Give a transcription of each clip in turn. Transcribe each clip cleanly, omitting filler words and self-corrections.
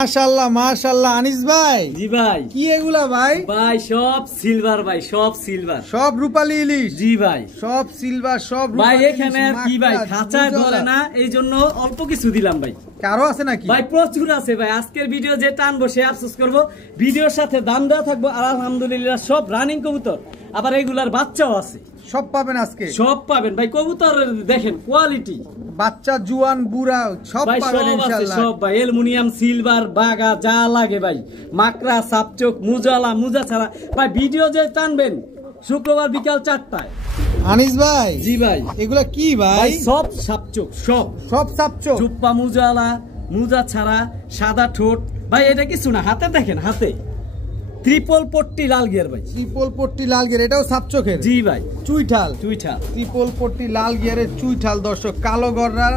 মাশাআল্লাহ মাশাআল্লাহ আনিস ভাই। জি ভাই। কি এগুলা ভাই? ভাই সব সিলভার ভাই, সব সিলভার, সব রূপালী ইলিশ। জি ভাই, সব সিলভার, সব ভাই। এখানে আর কি ভাই, খাঁচায় ধরে না, এই জন্য অল্প কিছু দিলাম ভাই। কারো আছে নাকি ভাই? প্রচুর আছে ভাই। আজকের ভিডিও যে টানবো সে আফসোস করবো। ভিডিওর সাথে দাম দেওয়া থাকবো। আর আলহামদুলিল্লাহ সব রানিং কবুতর, আবার এগুলার বাচ্চাও আছে। সব পাবেন আজকে, সব পাবেন ভাই। কবুতর দেখেন কোয়ালিটি, বাচ্চা জুয়ান বুড়া সব পাবেন ইনশাআল্লাহ। সব ভাই, অ্যালুমিনিয়াম, সিলভার, বাগা যা লাগে ভাই, মাকড়া, সাপচোক, মুজালা, মুজা ছাড়া ভাই। ভিডিও যে টানবেন শুক্রবার বিকাল 4টায়। আনিস ভাই। জি ভাই। এগুলা কি ভাই? সব সাপচোক, সব সব সাপচোক, চুপ্পা, মুজালা, মুজা ছাড়া, সাদা ঠোঁট ভাই। এটা কিছু না, হাতে দেখেন, হাতে ত্রিপল পট্টি লাল গিয়ার ভাই। ত্রিপল পট্টি লাল গিয়ার, এটাও সাপচোকের? জি ভাই। চুইঠাল, চুইঠাল, ত্রিপল পট্টি লাল গিয়ারের চুইঠাল। দর্শক, কালো গররা,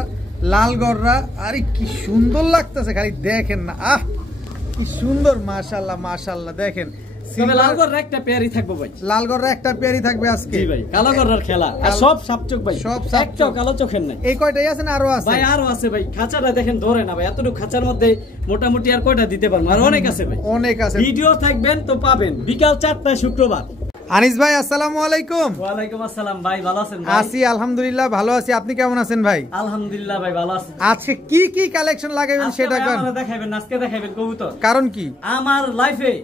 লাল গররা। আরে কি সুন্দর লাগতেছে, খালি দেখেন না, আহ কি সুন্দর। মাশাআল্লাহ মাশাআল্লাহ। দেখেন লাল গররা একটা পেয়ারই থাকবো ভাই। লাল গররা একটা পেয়ারই থাকবে আজকে। জি ভাই, কালো গররার খেলা। আর সব সাপচোক ভাই, সব একটাও কালো চোখের নাই। এই কয়টাই আছে না আরো আছে? ভাই আরো আছে ভাই। খাঁচাটা দেখেন, ধরে না ভাই। এতটুকু খাঁচার মধ্যে মোটামুটি আর কয়টা দিতে পারবো? আর অনেক আছে ভাই, অনেক আছে। ভিডিও থাকবেন তো পাবেন বিকাল 4টায় শুক্রবার। আনিস ভাই আসসালামু আলাইকুম। ওয়ালাইকুম আসসালাম ভাই, ভালো আছেন ভাই? আছি আলহামদুলিল্লাহ, ভালো আছি। আপনি কেমন আছেন ভাই? আলহামদুলিল্লাহ ভাই, ভালো আছি। আজকে কি কি কালেকশন লাগাবেন সেটা দেখাবেন। আজকে দেখাবেন কবুতর। কারণ কি? আমার লাইফে,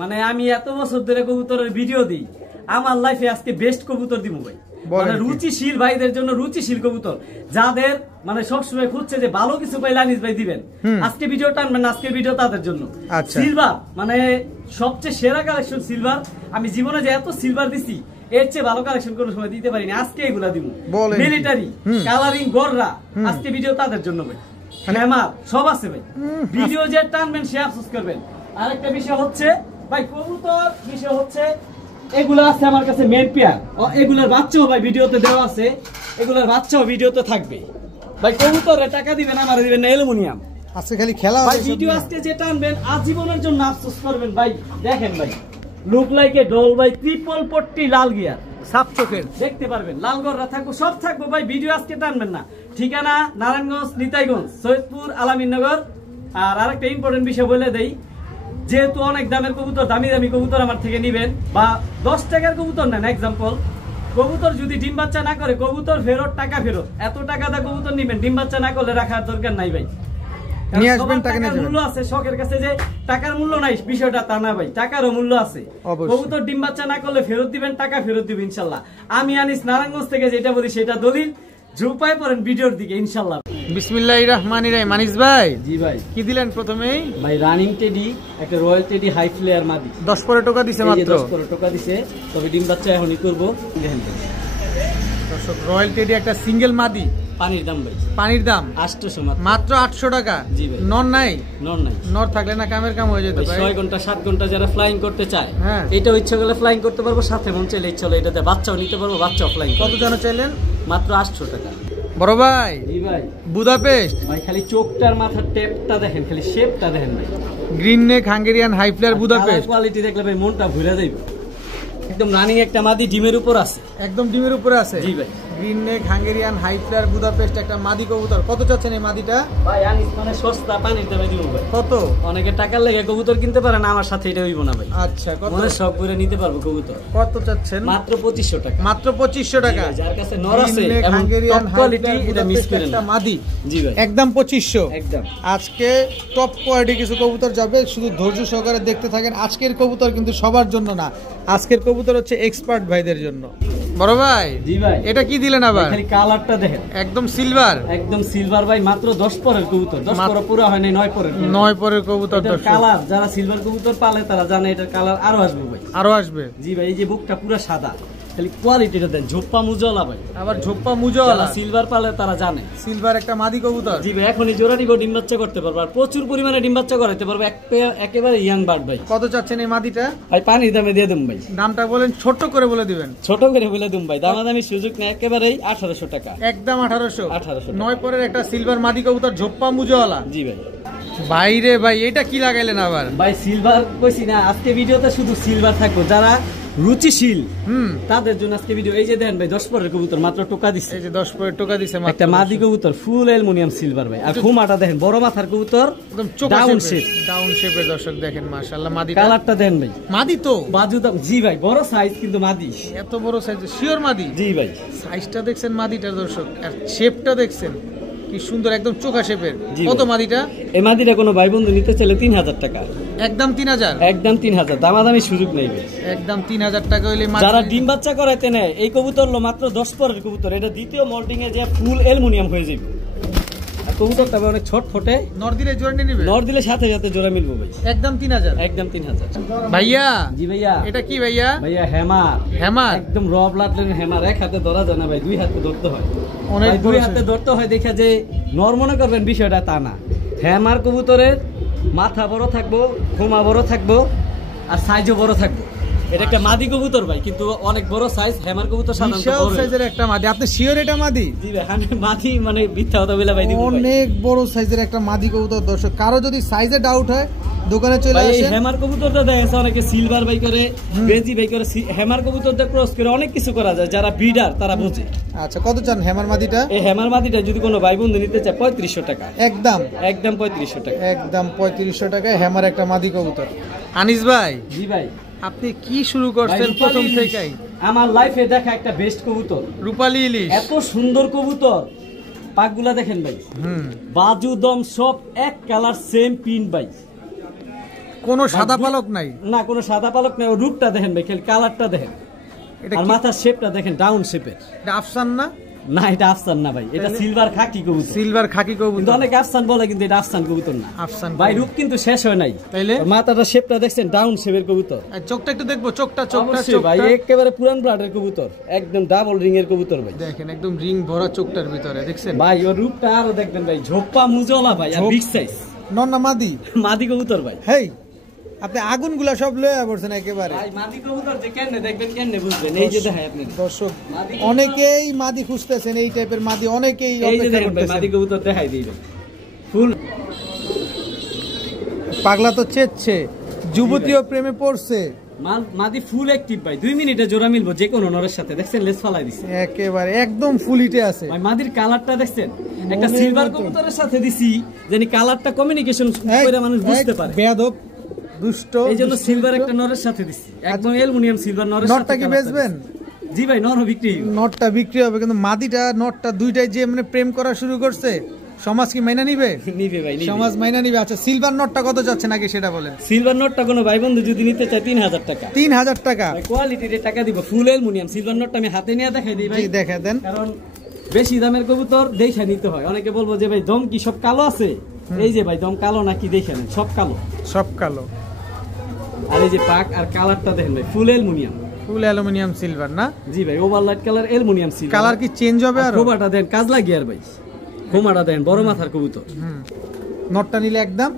মানে আমি এত বছর ধরে কবুতরের ভিডিও দিই, আমার লাইফে আজকে বেস্ট কবুতর দিব ভাই। মানে রুচিশীল ভাইদের জন্য রুচিশীল কবুতর, যাদের মানে সবসময় খুঁজছে যে ভালো কিছু পাইলে আনিস ভাই দিবেন। আজকে ভিডিও টানবেন, আজকে ভিডিও তাদের জন্য। সিলভার মানে সবচেয়ে সেরা কালেকশন সিলভার। আমি জীবনে যে এত সিলভার দিছি, এর চেয়ে ভালো কালেকশন কোনো সময় দিতে পারিনি। আজকে এগুলা দিব। মিলিটারি কালারিং গররা, আজকে ভিডিও তাদের জন্য ভাই। হ্যামার সব আছে ভাই। ভিডিও যে টানবেন সে আফসোস করবেন। আরেকটা বিষয় হচ্ছে ভাই, কবুতর বিষয় হচ্ছে এগুলা আছে আমার কাছে মেন পেয়ার। এগুলার বাচ্চাও ভাই ভিডিওতে দেওয়া আছে, এগুলার বাচ্চাও ভিডিওতে থাকবে ভাই। কবুতরে টাকা দিবেন, আমার দিবেন না অ্যালুমিনিয়াম। আজকে খালি খেলা ভাই। ভিডিও আজকে যেটা আনবেন আজীবনের জন্য আফসোস করবেন ভাই। দেখেন ভাই, লুক লাইক এ ডল ভাই, ত্রিপল পট্টি লাল গিয়ার, সাপচোকের দেখতে পারবেন। লাল গররা থাকবো, সব থাকবো ভাই। ভিডিও আজকে টানবেন না। ঠিকানা নারায়ণগঞ্জ, নিতাইগঞ্জ, সৈয়দপুর, আলামিননগর। আর আরেকটা ইম্পর্টেন্ট বিষয় বলে দেই, যেহেতু অনেক দামের কবুতর, দামি দামি কবুতর আমার থেকে নিবেন, বা 10 টাকার কবুতর নেন, এক্সাম্পল কবুতর যদি ডিম বাচ্চা না করে, কবুতর ফেরত, টাকা ফেরত। এত টাকা দা কবুতর নিবেন, ডিম বাচ্চা না করলে রাখার দরকার নাই ভাই। মূল্য আছে, শখের কাছে যে টাকার মূল্য নাই বিষয়টা তা না ভাই, টাকারও মূল্য আছে। কবুতর ডিম বাচ্চা না করলে ফেরত দিবেন, টাকা ফেরত দিবেন ইনশাল্লাহ। আমি আনিস নারায়ণগঞ্জ থেকে যেটা বলি সেটা দলিল। ঝুপায় পড়েন ভিডিওর দিকে ইনশাল্লাহ। বিসমিল্লাহির রহমানির রহিম। মানিস ভাই। জি ভাই। কি দিলেন প্রথমেই? ভাই রানিং টেডি, একটা রয়্যাল টেডি হাই ফ্লেয়ার মাদি। 10 টাকা দিছে মাত্র। 10 টাকা দিছে, তবে ডিম বাচ্চা এখনই করবো। দর্শক, রয়্যাল টেডি একটা সিঙ্গেল মাদি। পানির দাম ভাই, পানির দাম 800 মাত্র 800 টাকা। জি ভাই। নর নাই? নর নাই। নর থাকলে না কামের কাম হয়ে যেত ভাই। 6 ঘন্টা 7 ঘন্টা যারা ফ্লাইং করতে চায়, হ্যাঁ, এটা ইচ্ছা করলে ফ্লাইং করতে পারবো, সাথে মন চাইলে ইচ্ছা হলে এটাতে বাচ্চাও নিতে পারবো, বাচ্চাও ফ্লাইং। কত জানো চাইলেন? মাত্র 800 টাকা। বড় ভাই। জি ভাই। বুদাপেস্ট ভাই, খালি চোখটার মাথার টেপটা দেখেন, খালি শেপটা দেখেন ভাই। Green neck Hungarian high flyer Budapest. Quality দেখলে ভাই মনটা ভুলে যাইবে। একদম রানিং একটা মাদি, ডিমের উপর আছে। একদম ডিমের উপরে আছে। জি ভাই। Green neck Hungarian high flyer Budapest একটা মাদি কবুতর। কত চাচ্ছেন এই মাদিটা? ভাই আনিস মানে সস্তা, পানির দামে দিব ভাই। কত? অনেকে টাকার লেগে কবুতর কিনতে পারে না, আমার সাথে এটা হইব না ভাই। আচ্ছা, কত? মনে সব করে নিতে পারবো কবুতর। কত চাচ্ছেন? মাত্র 2500 টাকা। মাত্র 2500 টাকা। যার কাছে নর আছে এবং টপ কোয়ালিটি, এটা মিস করেন না। মাদি। জি ভাই। একদম 2500। একদম। আজকে টপ কোয়ালিটি কিছু কবুতর যাবে, শুধু ধৈর্য সহকারে দেখতে থাকেন। আজকের কবুতর কিন্তু সবার জন্য না, আজকের কবুতর হচ্ছে এক্সপার্ট ভাইদের জন্য। বড় ভাই। জি ভাই। এটা কি দিলেন আবার? খালি কালারটা দেখেন, একদম সিলভার। একদম সিলভার ভাই। মাত্র 10 পরের কবুতর, 10 পর পুরো হয় নাই, 9 পরের। 9 পরের কবুতর। কালার যারা সিলভার কবুতর পালে তারা জানে এটার কালার আরো আসবে ভাই, আরো আসবে। জি ভাই। এই যে বুকটা পুরো সাদা, খালি কোয়ালিটিটা দেন, ঝোপ্পা মুজওয়ালা ভাই। আবার ঝোপ্পা মুজওয়ালা, সিলভার পালে তারা জানে। সিলভার একটা মাদি কবুতর। জি ভাই, এখনই জোড়া নিব, ডিম বাচ্চা করতে পারবো, আর প্রচুর পরিমাণে ডিম বাচ্চা করাতে পারবো। একেবারে ইয়াং বার্ড ভাই। কত চাচ্ছেন এই মাদিটা? ভাই পানির দামে দিয়ে দেন ভাই। দামটা বলেন, ছোট করে বলে দিবেন। ছোট করে বলে দেন ভাই, দামাদামি সুযোগ নেই, একেবারেই 1800 টাকা। একদম 1800। 9 পরের একটা সিলভার মাদি কবুতর, ঝোপ্পা মুজওয়ালা। জি ভাই। বাইরে ভাই, এটা কি লাগাইলেন আবার? ভাই সিলভার কইছি না, আজকে ভিডিওতে শুধু সিলভার থাকবো। যারা রুচিশীল তাদের জন্য আজকে ভিডিও। এই যে দেখেন ভাই 10 পরের কবুতর মাত্র টোকা দিচ্ছে, এই যে 10 পরের টোকা দিছে মাত্র। একটা মাদি কবুতর ফুল অ্যালুমিনিয়াম সিলভার ভাই। আর খুমাটা দেখেন বড় মাথার কবুতর, একদম ডাউন শেপ, ডাউন শেপের দর্শক দেখেন মাশাআল্লাহ। মাদি কালারটা দেখেন ভাই, মাদি তো বাজুদাম। জি ভাই বড় সাইজ কিন্তু মাদি, এত বড় সাইজ শিওর মাদি। জি ভাই সাইজটা দেখছেন মাদিটার দর্শক, আর শেপটা দেখছেন কি সুন্দর, একদম চোখা শেপের। কত মাদিটা? এই মাদিটা কোনো ভাই বন্ধু নিতে চাইলে 3000 টাকা, একদম 3000, একদম 3000, দামাদামি সুযোগ নেই ভাই, একদম 3000 টাকা হইলে। যারা ডিম বাচ্চা করাইতে নেয় এই কবুতর হলো মাত্র 10 পরের কবুতর, এটা দ্বিতীয় মল্টিং এ যে ফুল অ্যালুমিনিয়াম হয়ে যাবে। আর কবুতরটা অনেক ছোট ফোটে, নর দিলে জোড়া নিয়ে নিবে, নর দিলে সাথে সাথে জোড়া মিলবে ভাই, একদম 3000, একদম 3000। ভাইয়া জি ভাইয়া, এটা কি ভাইয়া? ভাইয়া হ্যামার, হ্যামার একদম র ব্লাডলাইন হ্যামার। এক হাতে ধরা যায় না ভাই, দুই হাতে ধরতে হয়। অনেক ভাই, দুই হাতে ধরতে হয় দেখা যে নর মনে করবেন বিষয়টা তা না। হ্যামার কবুতরের মাথা বড় থাকবো, খোমা বড় থাকবো, আর সাইজও বড় থাকবো। এটা একটা মাদি কবুতর ভাই, কিন্তু অনেক বড় সাইজ। হ্যামার কবুতর সাধারণত বিশাল বড় সাইজের একটা মাদি। আপনি শিওর এটা মাদি? জি ভাই, আমি মাদি মানে মিথ্যা কথা বলে ভাই দিব ভাই। অনেক বড় সাইজের একটা মাদি কবুতর দর্শক, কারো যদি সাইজে ডাউট হয় দোকানে চলে ভাই, আসেন। হ্যামার কবুতরটা দেখেছে অনেকে সিলভার বাই করে, বেজি বাই করে, হ্যামার কবুতরটা ক্রস করে অনেক কিছু করা যায়, যারা ব্রিডার তারা বোঝে। আচ্ছা, কত চান হ্যামার মাদিটা? এই হ্যামার মাদিটা যদি কোনো ভাই বন্ধু নিতে চায় 3500 টাকা, একদম একদম 3500 টাকা, একদম 3500 টাকায় হ্যামার একটা মাদি কবুতর। আনিস ভাই, জি ভাই, আপনি কি শুরু করছেন ভাই, প্রথম রূপালী থেকেই? আমার লাইফে দেখা একটা বেস্ট কবুতর, রূপালী ইলিশ। এত সুন্দর কবুতর, পাকগুলা দেখেন ভাই, বাজু দম সব এক কালার সেম পিন ভাই, কোনো সাদা পালক নাই না, কোনো সাদা পালক নাই। রূপটা দেখেন ভাই, খালি কালারটা দেখেন, এটা আর মাথার শেপটা দেখেন ডাউন শেপের। এটা আফসান না? না, এটা আফসান না ভাই, এটা সিলভার খাকি কবুতর। সিলভার খাকি কিন্তু কবুতর, অনেক আফসান বলে, কিন্তু এটা আফসান কবুতর না। আফসান ভাই রূপ কিন্তু শেষ হয় নাই, তাইলে মাথাটা শেপটা দেখছেন ডাউন শেপের কবুতর। আর চোখটা একটু দেখবো, চোখটা চোখটা অবশ্যই ভাই, একেবারে পুরান ব্লাডের কবুতর, একদম ডাবল রিং এর কবুতর ভাই। দেখেন একদম রিং ভরা চোখটার ভিতরে, দেখছেন ভাই ওর রূপটা আরো দেখবেন ভাই, ঝোপ্পা মুজলা ভাই, আর বিগ সাইজ নর না মাদি? মাদি কবুতর ভাই। হেই, আপনি আগুনগুলা সব লয়ে পড়ছেন একেবারে। ভাই মাদি কবুতর যে কেমনে দেখবেন, কেমনে বুঝবেন, এই যে দেখাই আপনি দর্শক অনেকেই মাদি খুঁজতেছেন, এই টাইপের মাদি অনেকেই এই যে অপেক্ষা দেখেন ভাই, করতেছেন। মাদি কবুতর দেখাই দিই ভাই, ফুল পাগলা তো চেচ্ছে, যুবতীও প্রেমে পড়ছে। মাদি ফুল অ্যাক্টিভ ভাই, 2 মিনিটে জোড়া মিলবো যে কোনো নরের সাথে। দেখছেন লেস ফালাই দিছে একেবারে একদম ফুলিটে আছে ভাই। মাদির কালারটা দেখছেন, একটা সিলভার কবুতরের সাথে দিছি, জানি কালারটা কমিউনিকেশন করে মানুষ বুঝতে পারে। বেয়াদব, দুষ্ট, এই জন্য সিলভার একটা নরের সাথে দিছি, একদম অ্যালুমিনিয়াম সিলভার নরের সাথে। নটটা কি বেচবেন? জি ভাই, নরও বিক্রি। নটটা বিক্রি হবে, কিন্তু মাদিটা নটটা দুইটাই যে মানে প্রেম করা শুরু করছে, সমাজ কি মাইনা নিবে? নিবে ভাই, সমাজ মাইনা নিবে। আচ্ছা, সিলভার নটটা কত যাচ্ছে নাকি সেটা বলেন। সিলভার নটটা কোনো ভাই বন্ধু যদি নিতে চায় 3000 টাকা, 3000 টাকা কোয়ালিটির টাকা দিব, ফুল অ্যালুমিনিয়াম। সিলভার নটটা আমি হাতে নিয়ে দেখাই দিই ভাই, দেখা দেন, কারণ বেশি দামের কবুতর দেখে নিতে হয়। অনেকে বলবো যে ভাই দম কি সব কালো আছে, এই যে ভাই দম কালো নাকি দেখে নেন, সব কালো, সব কালো। আর এই যে পাক আর কালারটা দেখেন ভাই, ফুল অ্যালুমিনিয়াম, ফুল অ্যালুমিনিয়াম সিলভার না? জি ভাই, ওভারলাইট কালার অ্যালুমিনিয়াম সিলভার। কালার কি চেঞ্জ হবে? আর খোমাটা দেন কাজ লাগিয়ে আর ভাই, খোমাটা দেন বড় মাথার কবুতর। নটটা নিলে একদম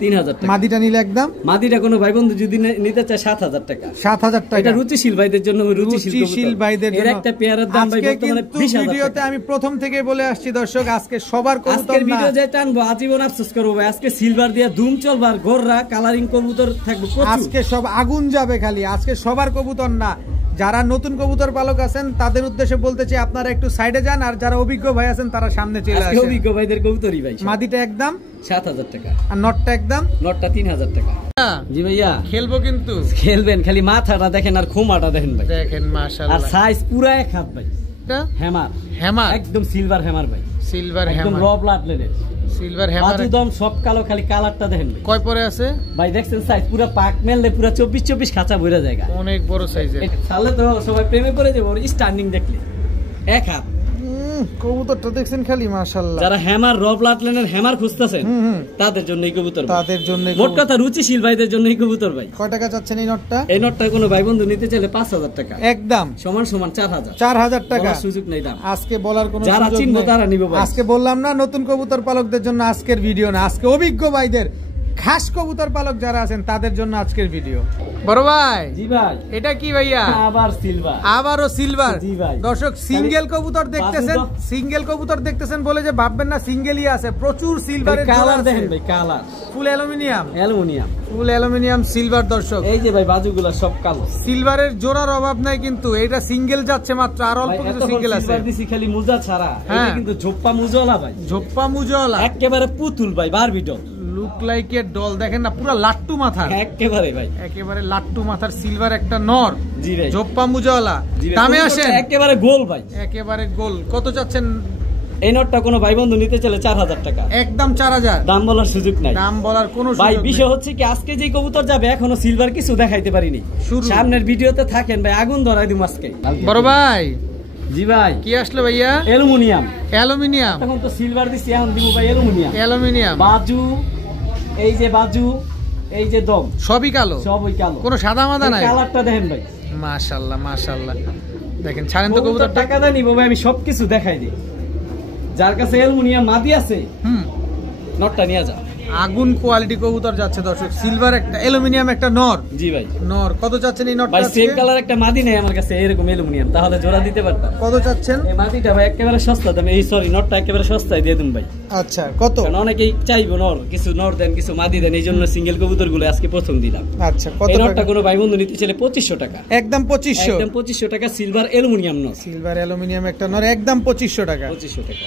3000 টাকা, মাদিটা নিলে একদম। মাদিটা কোনো ভাই বন্ধু যদি নিতে চায় 7000 টাকা, 7000 টাকা। এটা রুচিশীল ভাইদের জন্য, রুচিশীল ভাইদের জন্য একটা পেয়ারের দাম ভাই বর্তমানে 20000 টাকা। ভিডিওতে আমি প্রথম থেকে বলে আসছি দর্শক, আজকে সবার কবুতর আজকের না, ভিডিও যে টানবো আজীবন আফসোস করবো ভাই। আজকে সিলভার দিয়ে ধুম চলবে, আর গোররা কালারিং কবুতর থাকবে প্রচুর। আজকে সব আগুন যাবে খালি। আজকে সবার কবুতর না, যারা নতুন কবুতর পালক আছেন তাদের উদ্দেশ্যে বলতে চাই আপনারা একটু সাইডে যান, আর যারা অভিজ্ঞ ভাই আছেন তারা সামনে চলে আজকে আসেন। অভিজ্ঞ ভাইদের কবুতরই ভাই। মাদিটা একদম 7000 টাকা, আর নটটা একদম, নটটা 3000 টাকা। জি ভাইয়া, খেলবো কিন্তু খেলবেন, খালি মাথাটা দেখেন আর খোমাটা দেখেন ভাই, দেখেন আর মাশাআল্লাহ। সাইজ পুরা এক হাত ভাই। হ্যামার, হ্যামার, একদম সিলভার হ্যামার ভাই, সিলভার একদম হ্যামার, র ব্লাড লেনের সিলভার হ্যামার। বাজুদম সব কালো, খালি কালারটা দেখেন ভাই। কয় পরে আছে ভাই? দেখছেন সাইজ পুরা পাক মেললে পুরা 24 খাঁচা ভরা জায়গা, অনেক বড় সাইজের। তাহলে তো সবাই প্রেমে পড়ে যাবে ওর স্টার্নিং দেখলে। এক হাত কবুতরটা দেখছেন খালি মাশাআল্লাহ। যারা হ্যামার র ব্লাড লাইনের হ্যামার খুঁজতেছেন তাদের জন্য এই কবুতর, তাদের জন্য মোট কথা রুচিশীল ভাইদের জন্য এই কবুতর ভাই। কয় টাকা চাচ্ছেন এই নটটা? এই নটটা কোনো ভাই বন্ধু নিতে চাইলে 5000 টাকা, একদম সমান সমান 4000, 4000 টাকা। সুযোগ নেই দাম, আজকে বলার কোনো যারা সুযোগ চিনবো নেই। তারা নিব ভাই। আজকে বললাম না, নতুন কবুতর পালকদের জন্য আজকের ভিডিও না, আজকে অভিজ্ঞ ভাইদের, খাস কবুতর পালক যারা আছেন তাদের জন্য আজকের ভিডিও। বড় ভাই জি ভাই এটা কি ভাইয়া? আবার সিলভার, আবারও সিলভার। জি ভাই। দর্শক সিঙ্গেল কবুতর দেখতেছেন, সিঙ্গেল কবুতর দেখতেছেন বলে যে ভাববেন না সিঙ্গেলই আছে, প্রচুর সিলভারের কালার দেখেন ভাই, কালার ফুল অ্যালুমিনিয়াম, ফুল অ্যালুমিনিয়াম সিলভার। দর্শক এই যে ভাই বাজুগুলো সব কালো, সিলভারের জোড়ার অভাব নাই কিন্তু এটা সিঙ্গেল যাচ্ছে মাত্র, আর অল্প কিছু সিঙ্গেল আছে। সিলভার দিছি খালি মুজা ছাড়া, এটা কিন্তু ঝোপ্পা মুজওয়ালা ভাই, ঝোপ্পা মুজওয়ালা একেবারে পুতুল ভাই, Barbie doll, look like a doll. দেখেন না পুরো লাট্টু মাথা, একেবারে ভাই, একেবারে লাট্টু মাথার সিলভার একটা নর। জি ভাই, ঝোপ্পা মুজওয়ালা। দামে আসেন একেবারে গোল ভাই, একেবারে গোল। কত চাচ্ছেন এই নটটা? কোনো ভাই বন্ধু নিতে চলে 4000 টাকা, একদম 4000। দাম বলার সুযোগ নাই, দাম বলার কোনো সুযোগ ভাই। নাই। বিষয় হচ্ছে কি আজকে যে কবুতর যাবে এখনো সিলভার কিছু দেখাইতে পারিনি, সামনের ভিডিওতে থাকেন ভাই, আগুন ধরাই দিম আজকে। বড় ভাই জি ভাই, কি আসলো ভাইয়া? Aluminium, aluminium. এখন তো সিলভার দিছি, এখন দিব ভাই অ্যালুমিনিয়াম। অ্যালুমিনিয়াম বাজু, এই যে বাজু, এই যে দম, সবই কালো, সবই কালো, কোনো সাদা মাদা নাই। কালারটা দেখেন ভাই, মাশাআল্লাহ মাশাআল্লাহ। দেখেন ছাড়েন তো কবুতর, টাকা দা নিব ভাই, আমি সবকিছু দেখাই দিই। যার কাছে অ্যালুমিনিয়াম মাদি আছে নটটা নিয়ে যা। আগুন কোয়ালিটি কবুতর যাচ্ছে দর্শক, সিলভার একটা অ্যালুমিনিয়াম একটা নর। জি ভাই, নর। কত চাচ্ছেন এই নটটা? ভাই সেম কালার একটা মাদি নেই আমার কাছে এরকম অ্যালুমিনিয়াম, তাহলে জোড়া দিতে পারতাম। কত চাচ্ছেন এই মাদিটা ভাই? একেবারে সস্তা দামে, এই সরি নটটা একেবারে সস্তায় দিয়ে দিন ভাই। আচ্ছা কত? কারণ অনেকেই চাইবো নর, কিছু নর দেন কিছু মাদি দেন, এই জন্য সিঙ্গেল কবুতর গুলো আজকে প্রথম দিলাম। আচ্ছা কত? এই নটটা কোনো ভাই বন্ধু নিতে চাইলে 2500 টাকা, একদম 2500, একদম 2500 টাকা। সিলভার অ্যালুমিনিয়াম নর, সিলভার অ্যালুমিনিয়াম একটা নর, একদম 2500 টাকা। 2500 টাকা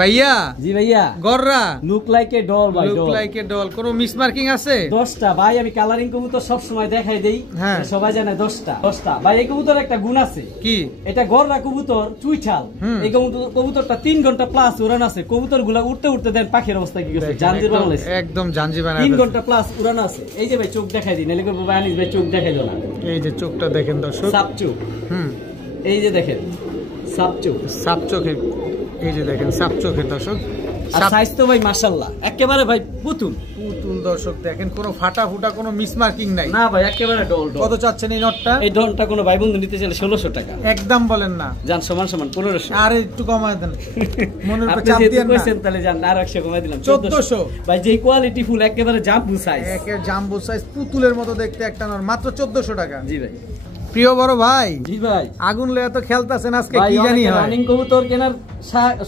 ভাইয়া। জি ভাইয়া, গররা লুক লাইক এ ডল ভাই, লুক লাইক এ ডল। কোনো মিস মার্কিং আছে? 10টা ভাই, আমি কালারিং কবুতর সব সময় দেখাই দেই, সবাই জানে 10টা ভাই। এই কবুতর একটা গুণ আছে কি? এটা গররা কবুতর চুইঠাল, এই কবুতরটা 3 ঘন্টা প্লাস উড়ান আছে। কবুতর গুলা উঠতে উঠতে দেন পাখির অবস্থা কি করছে, জাঞ্জির বানাইছে, একদম জাঞ্জি বানাইছে। 3 ঘন্টা প্লাস উড়ান আছে। এই যে ভাই চোখ দেখাই দিন, এলে করবো ভাই আনিস ভাই চোখ দেখাইলো না। এই যে চোখটা দেখেন দর্শক, সাপ চোখ, এই যে দেখেন সাপ চোখ, সাপ চোখে, এই যে দেখেন সাপ চোখের দর্শক। আর সাইজ তো ভাই মাশাআল্লাহ একেবারে ভাই পুতুল পুতুল। দর্শক দেখেন কোনো ফাটা ফুটা কোনো মিস মার্কিং নাই না ভাই, একেবারে ডল ডল। কত চাচ্ছেন এই নটটা? এই ডলটা কোনো ভাই বন্ধু নিতে চাইলে 1600 টাকা, একদম বলেন না, জান সমান সমান 1500। আর একটু কমায় দেন, মনের উপর আপনি চাপ যেহেতু দিয়েন না। কইছেন তাহলে জান আর 100 কমাই দিলাম, 1400। ভাই যে কোয়ালিটি ফুল একেবারে জাম্বু সাইজ, একের জাম্বো সাইজ পুতুলের মতো দেখতে একটা নর, মাত্র 1400 টাকা। জি ভাই। প্রিয় বড় ভাই, জি ভাই, আগুন লয়ে তো খেলতাছেন আজকে, কি জানি হয়। রানিং কবুতর কেনার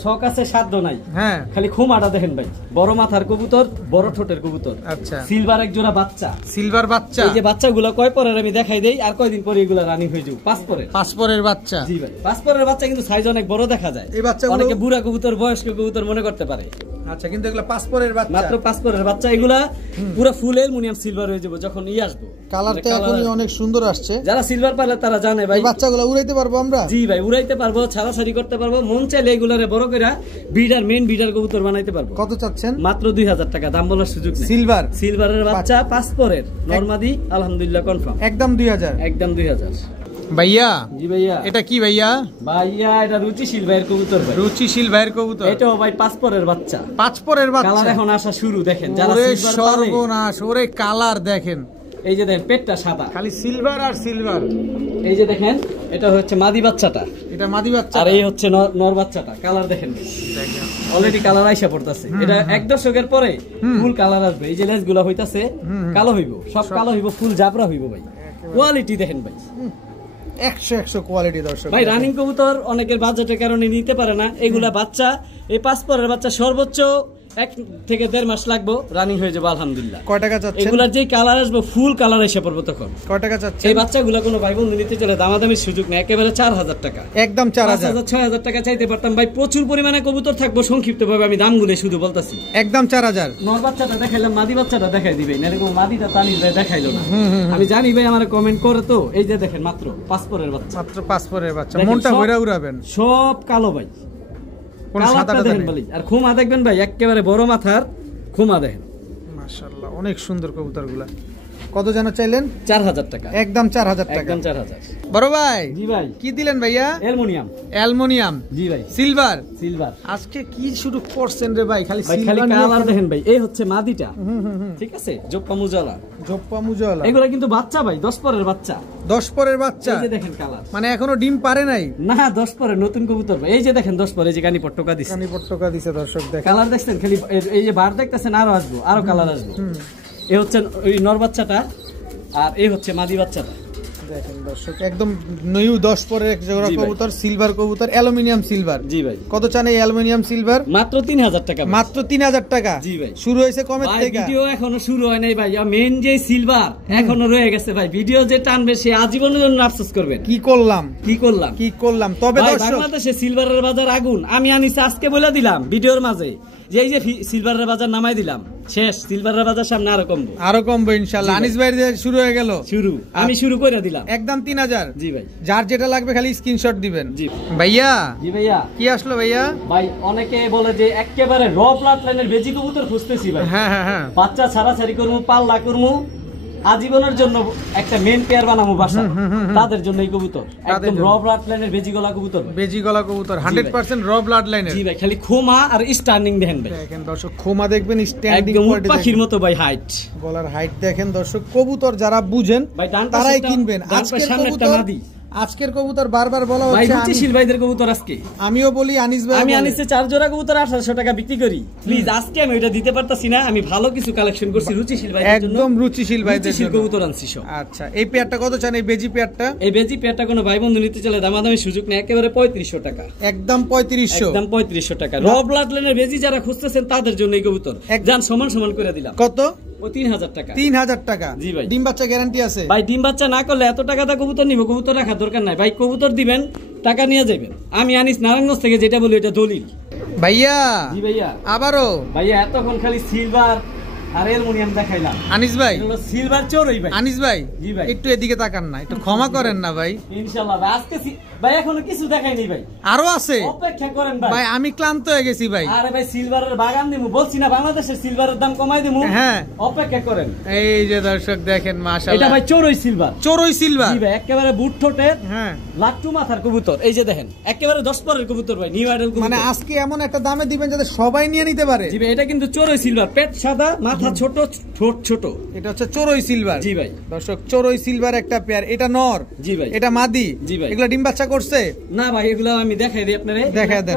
শখ আছে, সাধ্য নাই। হ্যাঁ, খালি খুমাটা দেখেন ভাই, বড় মাথার কবুতর, বড় ঠোঁটের কবুতর। আচ্ছা, সিলভার এক জোড়া বাচ্চা, সিলভার বাচ্চা। এই যে বাচ্চাগুলো কয় পরের আমি দেখাই দেই, আর কয়দিন পরে এগুলা রানিং হয়ে যাবে। 5 পরের, 5 পরের বাচ্চা। জি ভাই, 5 পরের বাচ্চা কিন্তু সাইজ অনেক বড় দেখা যায়। এই বাচ্চাগুলো অনেকে বুড়া কবুতর, বয়স্ক কবুতর মনে করতে পারে। আচ্ছা, কিন্তু এগুলা 5 পরের বাচ্চা, মাত্র 5 পরের বাচ্চা। এগুলা পুরো ফুল অ্যালুমিনিয়াম সিলভার হয়ে যাবে যখন আসবো। কালারটা এখনই অনেক সুন্দর আসছে। যারা সিলভার পালে তারা জানে ভাই, বাচ্চাগুলো উড়াইতে পারবো আমরা। জি ভাই, উড়াইতে পারবো, ছাড়াছাড়ি করতে পারবো, মন চাইলে এগুলারে বড় করে ব্রিডার, মেইন ব্রিডার কবুতর বানাইতে পারবো। কত চাচ্ছেন? মাত্র 2000 টাকা, দাম বলার সুযোগ নেই। সিলভার, সিলভারের বাচ্চা 5 পরের নরমাদি, আলহামদুলিল্লাহ কনফার্ম, একদম 2000, একদম 2000। ভাইয়া। জি ভাইয়া। এটা কি ভাইয়া? ভাইয়া এটা রুচিশীল ভাইয়ের কবুতর ভাই, রুচিশীল ভাইয়ের কবুতর। এটাও ভাই 5 পরের বাচ্চা, 5 পরের বাচ্চা। কালার এখন আসা শুরু, দেখেন যারা ওরে সিলভার পালে, সর্বনাশ, ওরে কালার দেখেন। এই যে দেখেন পেটটা সাদা, খালি সিলভার আর সিলভার। এই যে দেখেন এটা হচ্ছে মাদি বাচ্চাটা, এটা মাদি বাচ্চা, আর এই হচ্ছে নর বাচ্চাটা। কালার দেখেন, দেখেন অলরেডি কালার আইসা পড়তাছে। এটা 1 দশকের পরে ফুল কালার আসবে। এই যে লেজগুলা হইতাছে কালো হইব, সব কালো হইব, ফুল জাবরা হইব ভাই। কোয়ালিটি দেখেন ভাই, 100 কোয়ালিটি দর্শক ভাই। রানিং কবুতর অনেকের বাজেটের কারণে নিতে পারে না। এগুলা বাচ্চা, এই 5 পরের বাচ্চা সর্বোচ্চ 1 থেকে 1.5 মাস লাগবে, রানিং হয়ে যাবে আলহামদুলিল্লাহ। কয় টাকা চাচ্ছেন? এগুলার যে কালার আসবে ফুল কালার এসে পড়বে তখন। কয় টাকা চাচ্ছেন? এই বাচ্চাগুলো কোনো ভাই বন্ধু নিতে চলে দামাদামির সুযোগ নেই, একেবারে 4000 টাকা, একদম 4000, 6000 টাকা চাইতে পারতাম ভাই। প্রচুর পরিমাণে কবুতর থাকবো, সংক্ষিপ্ত ভাবে আমি দামগুলো শুধু বলতাছি। একদম 4000। নর বাচ্চাটা দেখাইলাম, মাদি বাচ্চাটা দেখাই দিবে না, এরকম মাদিটা তানিস ভাই দেখাইলো না। আমি জানি ভাই আমার কমেন্ট করে তো। এই যে দেখেন মাত্র 5 পরের বাচ্চা, মাত্র 5 পরের বাচ্চা, মনটা ভরে উড়াবেন। সব কালো ভাই, কোন কালারটা সাদাটা দেখেন ভাই। আর খুমা দেখবেন ভাই, একেবারে বড় মাথার খুমা দেখেন, মাশাআল্লাহ অনেক সুন্দর কবুতরগুলা। কত যেন চাইলেন? 4000 টাকা, একদম 4000 টাকা, একদম 4000। বড় ভাই। জি ভাই। কি দিলেন ভাইয়া? Aluminium, aluminium. জি ভাই। Silver, silver. আজকে কি শুরু করছেন রে ভাই? খালি খালি সিলভার কালার দেখেন ভাই। এই হচ্ছে মাদিটা, ঠিক আছে, জোপ্পা মুজালা, জোপ্পা মুজালা। এগুলা কিন্তু বাচ্চা ভাই, 10 পরের বাচ্চা, 10 পরের বাচ্চা। এই যে দেখেন কালার, মানে এখনো ডিম পারে নাই না, 10 পরের নতুন কবুতর ভাই। এই যে দেখেন 10 পরে, যে কানি পট্টকা দিছে, কানি পট্টকা দিছে দর্শক দেখেন। কালার দেখছেন খালি, এই যে বার দেখতেছেন, আরো আসবো, আরো কালার আসবো। এই হচ্ছে ওই নর বাচ্চাটা, আর এই হচ্ছে মাদি বাচ্চাটা দেখেন দর্শক একদম নিউ 10 পরের এক জোড়া কবুতর, সিলভার কবুতর, অ্যালুমিনিয়াম সিলভার। জি ভাই। কত চান এই অ্যালুমিনিয়াম সিলভার? মাত্র 3000 টাকা। মাত্র 3000 টাকা। জি ভাই। শুরু হয়েছে কমের থেকে। ভিডিও এখনো শুরু হয় নাই ভাই, মেন যে সিলভার এখনো রয়ে গেছে ভাই। ভিডিও যে টানবে সে আজীবনের জন্য আফসোস করবেন। কি করলাম। তবে দর্শক বাংলাদেশে সিলভারের বাজার আগুন। আমি আনিছি আজকে বলে দিলাম ভিডিওর মাঝে যে এই যে সিলভারের বাজার নামাই দিলাম, শেষ। সিলভারের বাজার সামনে আরো কমবো ইনশাআল্লাহ। আনিস ভাই শুরু হয়ে গেল। আমি শুরু করে দিলাম একদম 3000। জি ভাই। যার যেটা লাগবে খালি স্ক্রিনশট দিবেন। জি ভাইয়া। জি ভাইয়া। কি আসলো ভাইয়া? ভাই অনেকে বলে যে একেবারে র ব্লাড লাইনের বেজি কবুতর খুঁজতেছি ভাই। হ্যাঁ। বাচ্চা ছাড়াছাড়ি করবো, পাল্লা করবো, আজীবনের জন্য একটা মেন পেয়ার বানাবো বাসা, তাদের জন্য এই কবুতর একদম র ব্লাড লাইনের বেজিগলা কবুতর। 100% র ব্লাড লাইনের। জি ভাই। খালি খোমা আর স্ট্যান্ডিং দেখেন ভাই। দেখেন দর্শক খোমা দেখবেন, স্ট্যান্ডিং পাখির মতো ভাই হাইট, গলার হাইট দেখেন দর্শক। কবুতর যারা বুঝেন তারাই কিনবেন। আজকের কবুতর বারবার বলা হচ্ছে রুচিশীল ভাইদের কবুতর। আজকে আমিও বলি আনিস ভাই, আমি আনিসে 4 জোড়া কবুতর 1800 টাকা বিক্রি করি। প্লিজ আজকে আমি এটা দিতে পারতাছি না। আমি ভালো কিছু কালেকশন করছি রুচিশীল ভাইদের জন্য, একদম রুচিশীল ভাইদের জন্য কবুতর আনছি সব। আচ্ছা এই পেয়ারটা কত চান? এই বেজি পেয়ারটা? এই বেজি পেয়ারটা কোনো ভাই বন্ধু নিতে চলে দামাদামি সুযোগ নেই, একেবারে 3500 টাকা। একদম 3500 টাকা। র ব্লাড লাইনের বেজি যারা খুঁজতেছেন তাদের জন্য এই কবুতর একদম সমান করে দিলাম। কত? 3000 টাকা। 3000 টাকা। জি ভাই। ডিম বাচ্চা গ্যারান্টি আছে ভাই। ডিম বাচ্চা না করলে এত টাকা দা কবুতর নিব? কবুতর রাখার দরকার নাই ভাই। কবুতর দিবেন, টাকা নিয়ে যাবেন। আমি আনিস নারায়ণগঞ্জ থেকে যেটা বলি এটা দলিল ভাইয়া। জি ভাইয়া। আবারও ভাইয়া এতক্ষণ খালি সিলভার আর অ্যালুমিনিয়াম দেখাইলাম। আনিস ভাই সিলভার চোরই ভাই। আনিস ভাই জি ভাই একটু এদিকে তাকান না, একটু ক্ষমা করেন না ভাই। ইনশাআল্লাহ ভাই। আজকে ভাই এখনো কিছু দেখাইনি ভাই, আরো আছে, অপেক্ষা করেন ভাই। ভাই আমি ক্লান্ত হয়ে গেছি ভাই। আরে ভাই সিলভারের বাগান দিমু বলছি না, বাংলাদেশের সিলভারের দাম কমাই দিমু। হ্যাঁ অপেক্ষা করেন। এই যে দর্শক দেখেন মাশাআল্লাহ, এটা ভাই চোরই সিলভার। জি ভাই একেবারে বুট ঠোঁটের, হ্যাঁ লাট্টু মাথার কবুতর। এই যে দেখেন একেবারে 10 পরের কবুতর ভাই, নিউ আইডল কবুতর। মানে আজকে এমন একটা দামে দিবেন যাতে সবাই নিয়ে নিতে পারে। জি ভাই এটা কিন্তু চোরই সিলভার, পেট সাদা, মাথা ছোট, ঠোঁট ছোট। এটা হচ্ছে চোরই সিলভার। জি ভাই দর্শক চোরই সিলভার একটা পেয়ার। এটা নর। জি ভাই। এটা মাদি। জি ভাই। এগুলা ডিম বাচ্চা করছে না ভাই? এগুলা আমি দেখাই দিই আপনারে। দেখাই দেন।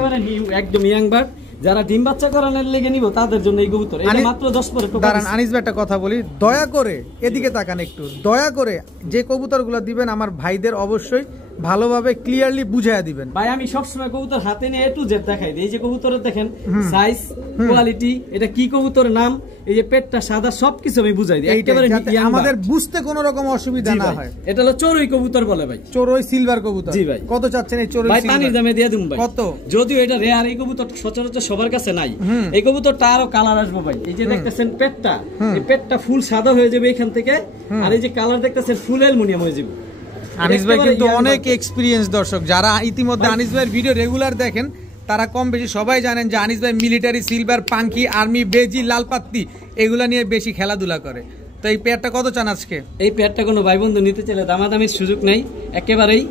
একদম ইয়াং বার্ড, যারা ডিম বাচ্চা করানোর লেগে নিব তাদের জন্য এই কবুতর। এটা মাত্র 10 পরে। দাঁড়ান আনিস ভাই একটা কথা বলি, দয়া করে এদিকে তাকান একটু। দয়া করে যে কবুতরগুলো দিবেন আমার ভাইদের অবশ্যই ভালোভাবে ক্লিয়ারলি বুঝাইয়া দিবেন ভাই। আমি সবসময় কবুতর হাতে নিয়ে একটু জেড দেখাই দিই। এই যে কবুতরের দেখেন সাইজ, কোয়ালিটি, এটা কি কবুতরের নাম, এই যে পেটটা সাদা, সবকিছু আমি বুঝাই দিই একেবারে আমাদের বুঝতে কোনো রকম অসুবিধা না হয়। এটা হলো চোরই কবুতর বলে ভাই, চোরই সিলভার কবুতর। জি ভাই। কত চাচ্ছেন এই চোরই সিলভার? ভাই পানির দামে দিয়ে দিন ভাই। কত? যদিও এটা রেয়ার, এই কবুতর সচরাচর সবার কাছে নাই। এই কবুতরটা আরো কালার আসবে ভাই। এই যে দেখতেছেন পেটটা, এই পেটটা ফুল সাদা হয়ে যাবে এখান থেকে, আর এই যে কালার দেখতেছেন ফুল অ্যালুমিনিয়াম হয়ে যাবে। আনিস ভাই কিন্তু অনেক এক্সপেরিয়েন্স দর্শক, যারা ইতিমধ্যে আনিস ভাইয়ের ভিডিও রেগুলার দেখেন তারা কম বেশি সবাই জানেন যে আনিস ভাই মিলিটারি, সিলভার, পাঙ্কি, আর্মি, বেজি, লালপাত্তি এগুলা নিয়ে বেশি খেলাধুলা করে। তো এই পেয়ারটা কত চান আজকে? এই পেয়ারটা কোনো ভাই বন্ধু নিতে চাইলে দামাদামির সুযোগ নাই, একেবারেই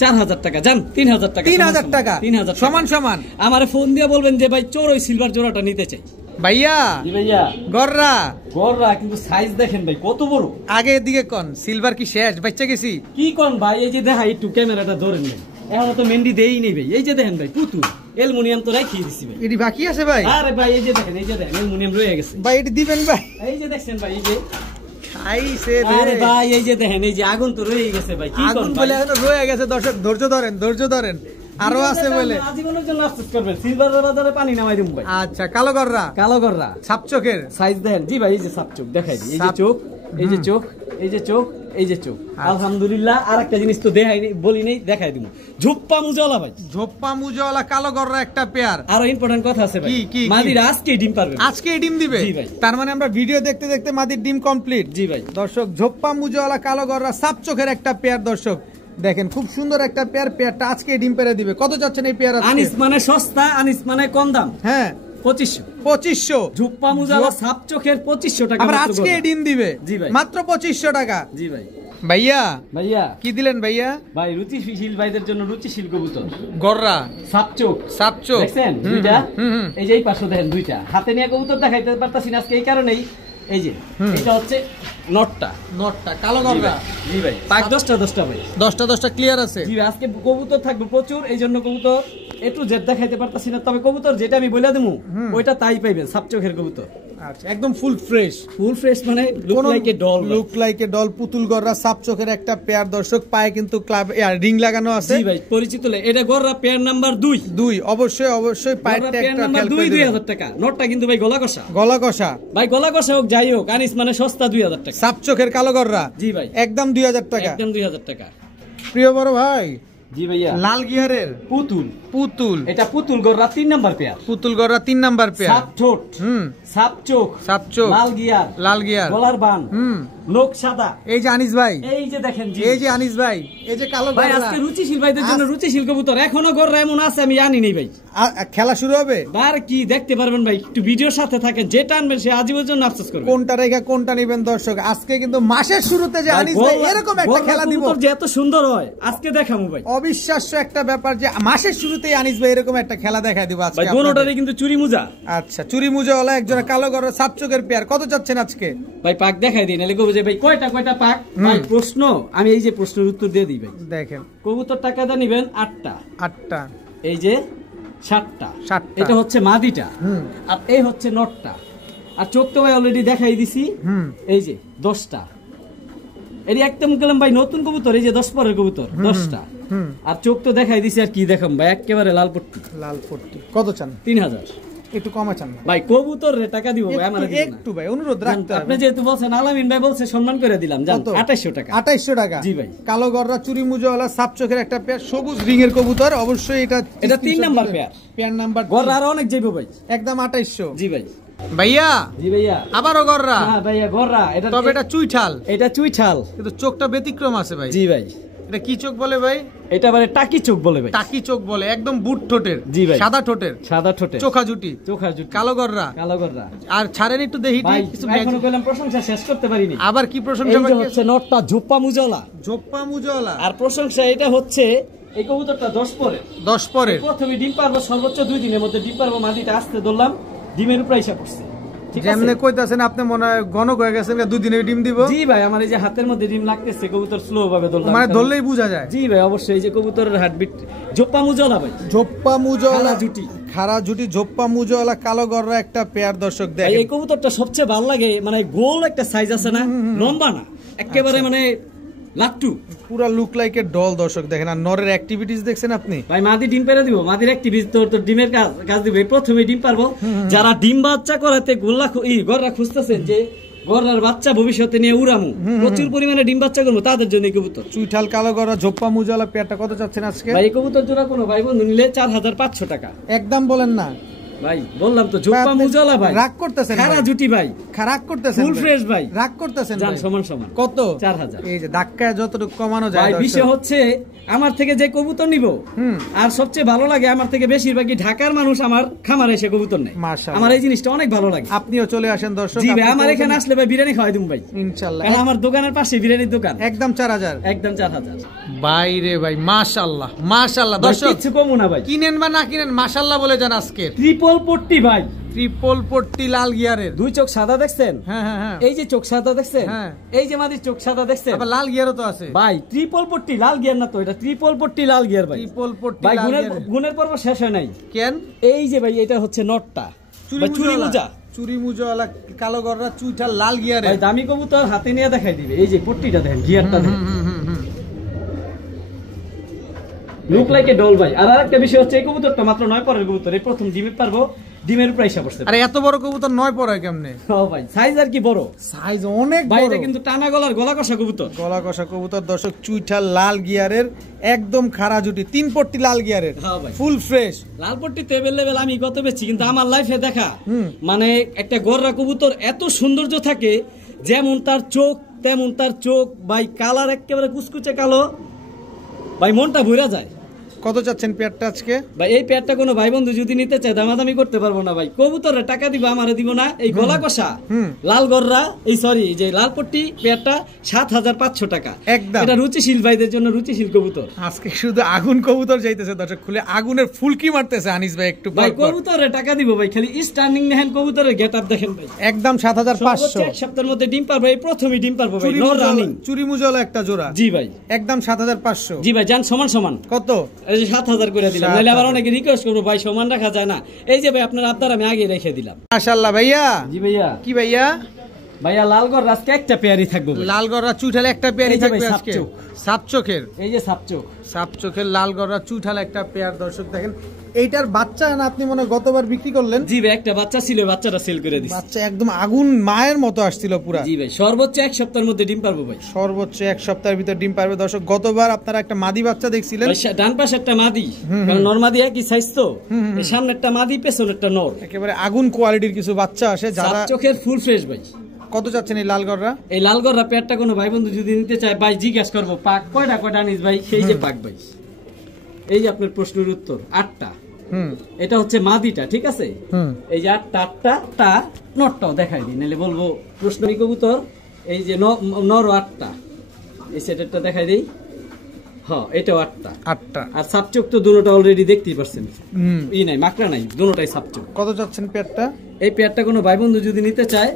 4000 টাকা। জান 3000 টাকা। 3000 টাকা। 3000 সমান সমান। আমারে ফোন দিয়ে বলবেন যে ভাই চোরই সিলভার জোড়াটা নিতে চাই ভাইয়া। জি ভাইয়া। গররা কিন্তু সাইজ দেখেন ভাই কত বড়। আগে এদিকে কোন সিলভার কি শেষ বাচ্চা গেছি কি কোন ভাই? এই যে দেখা একটু ক্যামেরাটা ধরেন ভাই, এখন তো মেন্ডি দেই নেই ভাই। এই যে দেখেন ভাই পুতুল অ্যালুমিনিয়াম তো রাখিয়ে দিছি ভাই। এটি বাকি আছে ভাই? আরে ভাই এই যে দেখেন, এই যে দেখেন অ্যালুমিনিয়াম রয়ে গেছে ভাই। এটি দিবেন ভাই? এই যে দেখছেন ভাই, এই যে খাইছে রে। আরে ভাই এই যে দেখেন, এই যে আগুন তো রয়ে গেছে ভাই। কি কোন আগুন বলে এখন রয়ে গেছে দর্শক, ধৈর্য ধরেন। আরো আছে বলে আজীবনের জন্য আফসোস করবেন। সিলভার বাজারে পানি নামাই দিমু ভাই। আচ্ছা কালো গররা সাপ চোখের সাইজ দেখেন। জি ভাই এই যে সাপ চোখ দেখাই দিই। এই যে চোখ, এই যে চোখ, এই যে চোখ, এই যে চোখ। আলহামদুলিল্লাহ। আরেকটা জিনিস তো দেখাইনি, বলি নেই, দেখাই দিমু। ঝোপ্পা মুজাওয়ালা ভাই, ঝোপ্পা মুজাওয়ালা কালো গররা একটা পেয়ার। আরো ইম্পর্টেন্ট কথা আছে ভাই, মাদির আজকে ডিম পারবে, আজকে ডিম দিবে। জি ভাই। তার মানে আমরা ভিডিও দেখতে দেখতে মাদির ডিম কমপ্লিট। জি ভাই। দর্শক ঝোপ্পা মুজাওয়ালা কালো গররা সাপ চোখের একটা পেয়ার দর্শক দেখেন, খুব সুন্দর একটা পেয়ার। পেয়ারটা আজকে ডিম পেরে দিবে। কত যাচ্ছেন এই পেয়ার? আনিস মানে সস্তা, আনিস মানে কম দাম। হ্যাঁ 2500। ঝুপ্পা মুজাওয়ালা সাপ চোখের 2500 টাকা। আবার আজকে ডিম দিবে। জি ভাই মাত্র 2500 টাকা। জি ভাই। ভাইয়া কি দিলেন ভাইয়া? ভাই রুচিশীল ভাইদের জন্য রুচিশীল কবুতর গররা সাপ চোখ দেখছেন দুইটা। এই যে এই পাশে দেখেন দুইটা। হাতে নিয়ে কবুতর দেখাইতে পারতাছি না আজকে এই কারণেই। এই যে এটা হচ্ছে নটটা কালো গররা। জি ভাই পাক 10টা ভাই, 10টা ক্লিয়ার আছে। জি ভাই আজকে কবুতর থাকবে প্রচুর, এই জন্য কবুতর একটু জেড দেখাইতে পারতাছি না। তবে কবুতর যেটা আমি বলে দেবো ওইটা তাই পাইবেন, সাপ চোখের কবুতর। আচ্ছা একদম ফুল ফ্রেশ মানে look like a doll, look like a doll, পুতুল গররা সাপ চোখের একটা পেয়ার দর্শক, পায়ে কিন্তু ক্লাব রিং লাগানো আছে। জি ভাই পরিচিত, এটা গররা পেয়ার নাম্বার 2 অবশ্যই পায়েরটা একটা নাম্বার 2 2000 টাকা। নটটা কিন্তু ভাই গলা কষা ভাই, গলা কষা হোক যাই হোক, আনিস মানে সস্তা 2000 টাকা। সাপ চোখের কালো গররা জি ভাই একদম 2000 টাকা, একদম 2000 টাকা। প্রিয় বড় ভাই জি ভাইয়া লাল গিয়ারের পুতুল এটা পুতুল গররা 3 নাম্বার পেয়ার, পুতুল গররা 3 নাম্বার পেয়ার, সাপ ঠোঁট, সাপ চোখ, লাল গিয়ার, গলার বান, লোক সাদা। এই যে আনিস ভাই, এই যে দেখেন, এই যে আনিস ভাই, এই যে কালো ভাই আজকে রুচিশীল ভাইদের জন্য রুচিশীল কবুতর। এখনো গররা এমন আছে আমি জানি নাই ভাই। খেলা শুরু হবে আর কি দেখতে পারবেন ভাই, একটু ভিডিওর সাথে থাকেন, যেটা আনবেন সে আজীবনের জন্য আফসোস করবে। কোনটা রেখে কোনটা নেবেন দর্শক, আজকে কিন্তু মাসের শুরুতে যে আনিস ভাই এরকম একটা খেলা দিব, যে এত সুন্দর হয় আজকে দেখাবো ভাই। অবিশ্বাস্য একটা ব্যাপার যে মাসের শুরুতেই আনিস ভাই এরকম একটা খেলা দেখায় দিব আজকে। ভাই দুটোটারই কিন্তু চুরি মুজা। আচ্ছা চুরি মুজা ওলা একজোড়া কালো গররা সাপ চোখের পেয়ার, কত চাচ্ছেন আজকে? ভাই পাক দেখাই দিন, এলে কবুতর ভাই কয়টা পাক। ভাই প্রশ্ন আমি এই যে প্রশ্নের উত্তর দিয়ে দিই ভাই। দেখেন কবুতর টাকাটা নেবেন 8টা, এই যে 7টা, এটা হচ্ছে মাদিটা, আর এই হচ্ছে নটটা, আর চোখ তো ভাই অলরেডি দেখাই দিছি, এই যে 10টা। এর একদম গেলাম ভাই নতুন কবুতর, এই যে 10 পরের কবুতর 10টা, আর চোখ তো দেখাই দিছি, আর কি দেখাম ভাই, একেবারে লাল পট্টি। কত চান? 3000, একটু কমা চান ভাই? কবুতর রে টাকা দিব ভাই, আমার একটু ভাই অনুরোধ রাখতে হবে। আপনি যেহেতু বলছেন, আলামিন ভাই বলছে, সম্মান করে দিলাম, জান 2800 টাকা। 2800 টাকা জি ভাই। কালো গররা চুরি মুজোওয়ালা সাপ চোখের একটা পেয়ার, সবুজ রিং এর কবুতর, অবশ্যই এটা 3 নাম্বার পেয়ার নাম্বার। গররা আরো অনেক যাইবো ভাই, একদম 2800। জি ভাই। ভাইয়া জি ভাইয়া আবারও গররা? হ্যাঁ ভাইয়া গররা, তবে এটা চুইঠাল, কিন্তু চোখটা ব্যতিক্রম আছে ভাই। জি ভাই। এটা কি চোখ বলে ভাই? এটা মানে টাকি চোখ বলে ভাই, টাকি চোখ বলে, একদম বুট ঠোঁটের। জি ভাই। সাদা ঠোঁটের, চোখা জুটি, কালো গররা। আর ছাড়েন একটু দেখি কিছু এখনো কইলাম প্রশংসা শেষ করতে পারিনি। আবার কি প্রশংসা? এই যে হচ্ছে নটটা ঝোপ্পা মুজলা, আর প্রশংসা এটা হচ্ছে এই কবুতরটা 10 পরে প্রথমে ডিম পারবো, সর্বোচ্চ 2 দিনের মধ্যে ডিম পারবো। মাদিটা আসতে ধরলাম, ডিমের উপর আইসা পড়ছে। যেমনে কইতাছেন আপনি মনে হয় গণক হয়ে গেছেন, 2 দিনে ডিম দিব। জি ভাই, আমার এই যে হাতের মধ্যে ডিম লাগতেছে, কবুতর স্লো ভাবে ধরলাম, মানে ধরলেই বোঝা যায়। জি ভাই অবশ্যই, এই যে কবুতরের হার্টবিট ঝোপ্পা মুজলা ভাই, ঝোপ্পা মুজলা খাড়া জুটি ঝোপ্পা মুজলা কালো গররা একটা পেয়ার দর্শক দেখেন। এই কবুতরটা সবচেয়ে ভালো লাগে, মানে গোল একটা সাইজ আছে না, লম্বা না একেবারে, মানে লাট্টু, পুরা লুক লাইক এ ডল দর্শক দেখেন। আর নরের অ্যাক্টিভিটিস দেখছেন আপনি ভাই? মাদি ডিম পেরে দিব, মাদির অ্যাক্টিভিটি তো ডিমের কাজ দিব। প্রথমে ডিম পারবো, যারা ডিম বাচ্চা করাতে গররা খুঁজতেছেন যে গররার বাচ্চা ভবিষ্যতে নিয়ে উড়ামু, প্রচুর পরিমাণে ডিম বাচ্চা করবো, তাদের জন্য কবুতর চুইঠাল কালো গররা ঝোপ্পা মুজলা পেয়ারটা কত চাচ্ছেন আজকে? ভাই কবুতর জোড়া কোনো ভাই বন্ধু নিলে 4500 টাকা। একদম বলেন না ভাই, বললাম তো ঝোপ্পা মুজলা ভাই। রাগ করতেছেন? খারা জুটি ভাই, রাগ করতেছেন? ফুল ফ্রেশ ভাই, রাগ করতেছেন? সমান কত? 4000। এই যে ধাক্কায় যতটুকু কমানো যায়। ভাই বিষয় হচ্ছে, আমার থেকে যে কবুতর নিব, আর সবচেয়ে ভালো লাগে আমার থেকে বেশিরভাগই ঢাকার মানুষ আমার খামারে এসে কবুতর নেয়। মাশাআল্লাহ, আমার এই জিনিসটা অনেক ভালো লাগে। আপনিও চলে আসেন দর্শক। জি ভাই, আমার এখানে আসলে ভাই বিরিয়ানি খাওয়াই দিম ভাই, ইনশাআল্লাহ। আমার দোকানের পাশে বিরিয়ানির দোকান, একদম 4000। একদম 4000 ভাই রে ভাই, মাশাআল্লাহ মাশাআল্লাহ দর্শক, কিছু কমু না ভাই, কিনেন বা না কিনেন মাশাআল্লাহ বলে যান। আজকে ট্রিপল পট্টি ভাই, ট্রিপল পট্টি লাল গিয়ারের, 2 চোখ সাদা দেখছেন? হ্যাঁ। এই যে চোখ সাদা দেখছেন, এই যে মাদির চোখ সাদা দেখছেন, আবার লাল গিয়ারও তো আছে ভাই। ট্রিপল পট্টি লাল গিয়ার না তো, এটা ট্রিপল পট্টি লাল গিয়ার ভাই। ট্রিপল পট্টি ভাই লাল গিয়ার। গুণের পর্ব শেষ হয় নাই কেন? এই যে ভাই এটা হচ্ছে নটটা, চুরি মুজোওয়ালা কালো গররা চুইঠাল লাল গিয়ারের। ভাই দামি কবুতর হাতে নিয়ে দেখাই দিবে, এই যে পট্টিটা দেখেন, গিয়ারটা দেখেন, লুক লাইক এ ডল ভাই। আর আরেকটা বিষয় হচ্ছে, এই কবুতরটা মাত্র 9 পরের কবুতর, এই প্রথম ডিমে পারবো, ডিমের উপর আইসা পড়ছে। আরে এত বড় কবুতর 9 পড়ায় কেমনে? ও ভাই সাইজ আর কি বড়, সাইজ অনেক বড় ভাই। এটা কিন্তু টানা গলার গলা কষা কবুতর, গলা কষা কবুতর দর্শক, চুইঠাল লাল গিয়ারের, একদম খাড়া জুটি, 3 পট্টি লাল গিয়ারের, ফুল ফ্রেশ। লাল পট্টি তো अवेलेबल আমি কত বেচছি, কিন্তু আমার লাইফে দেখা মানে একটা গররা কবুতর এত সৌন্দর্য থাকে, যেমন তার চোখ তেমন তার চোখ ভাই, কালার একেবারে কুচকুচে কালো ভাই, মনটা ভরে যায়। কত চাচ্ছেন পেয়ারটা আজকে? ভাই এই পেয়ারটা কোনো ভাই বন্ধু যদি নিতে চায় দামাদামি করতে পারবো না ভাই, কবুতরে টাকা দিব, আমারে দিব না। এই গলা কষা লাল গররা, এই সরি যে লাল পট্টি পেয়ারটা 7500 টাকা একদম। এটা রুচিশীল ভাইদের জন্য, রুচিশীল কবুতর। আজকে শুধু আগুন কবুতর যাইতেছে দর্শক, খুলে আগুনের ফুলকি মারতেছে আনিস ভাই। একটু ভাই কবুতরে টাকা দিব ভাই, খালি স্টার্নিং দেখেন, কবুতরের গেটআপ দেখেন ভাই, একদম 7500। এক সপ্তাহের মধ্যে ডিম পারবো, এই প্রথমই ডিম পারবো ভাই, নো রানিং। চুরি মুজলা একটা জোড়া, জি ভাই, একদম 7500। জি ভাই, জান সমান সমান। কত? এই যে 7000 করে দিলাম, নাহলে আবার অনেকে রিকোয়েস্ট করবো ভাই সমান রাখা যায় না। এই যে ভাই আপনার আবদার আমি আগে রেখে দিলাম। মাশাআল্লাহ ভাইয়া। জি ভাইয়া। কি ভাইয়া? ভাইয়া লালগড় আজকে একটা পেয়ারই থাকবে। লালগড়রা চুইঠাল একটা পেয়ারই থাকবে আজকে। সাপচোখের, এই যে সাপচোখ, সাপচোখের লালগড়রা চুইঠাল একটা পেয়ার। দর্শক দেখেন, এইটার বাচ্চা না আপনি মনে গতবার বিক্রি করলেন? জি ভাই, একটা বাচ্চা ছিল, বাচ্চাটা সেল করে দিছি। বাচ্চা একদম আগুন মায়ের মতো আসছিল পুরা। জি ভাই, সর্বোচ্চ 1 সপ্তাহের মধ্যে ডিম পারবো ভাই। সর্বোচ্চ 1 সপ্তাহের ভিতর ডিম পারবে। দর্শক গতবার আপনারা একটা মাদি বাচ্চা দেখছিলেন, ডান পাশে একটা মাদি, কারণ নরমাদি একই সাইজ তো, সামনে একটা মাদি পেছনে একটা নর, একেবারে আগুন কোয়ালিটির কিছু বাচ্চা আসে যারা চোখের ফুল ফ্রেশ ভাই। কত চাচ্ছেন এই লালগড়রা? এই লালগড়রা পেয়ারটা কোনো ভাই বন্ধু যদি নিতে চায় ভাই জিজ্ঞাসা করবো পাক কয়টা কয়টা আনিস ভাই, সেই যে পাক ভাই। এই যে আপনার প্রশ্নের উত্তর 8টা। এটা হচ্ছে মাদিটা, ঠিক আছে? এই যে 8টা নটটাও দেখাই দিই, নাহলে বলবো প্রশ্ন কবুতর। এই যে নর 8টা, এই সেটেরটা দেখাই দিই। হ্যাঁ, এটাও 8টা। আর সাপচোক তো দুটোটা অলরেডি দেখতেই পারছেন, ই নাই মাকড়া নাই, দুটোটাই সাপচোক। কত চাচ্ছেন পেয়ারটা? এই পেয়ারটা কোনো ভাই বন্ধু যদি নিতে চায়,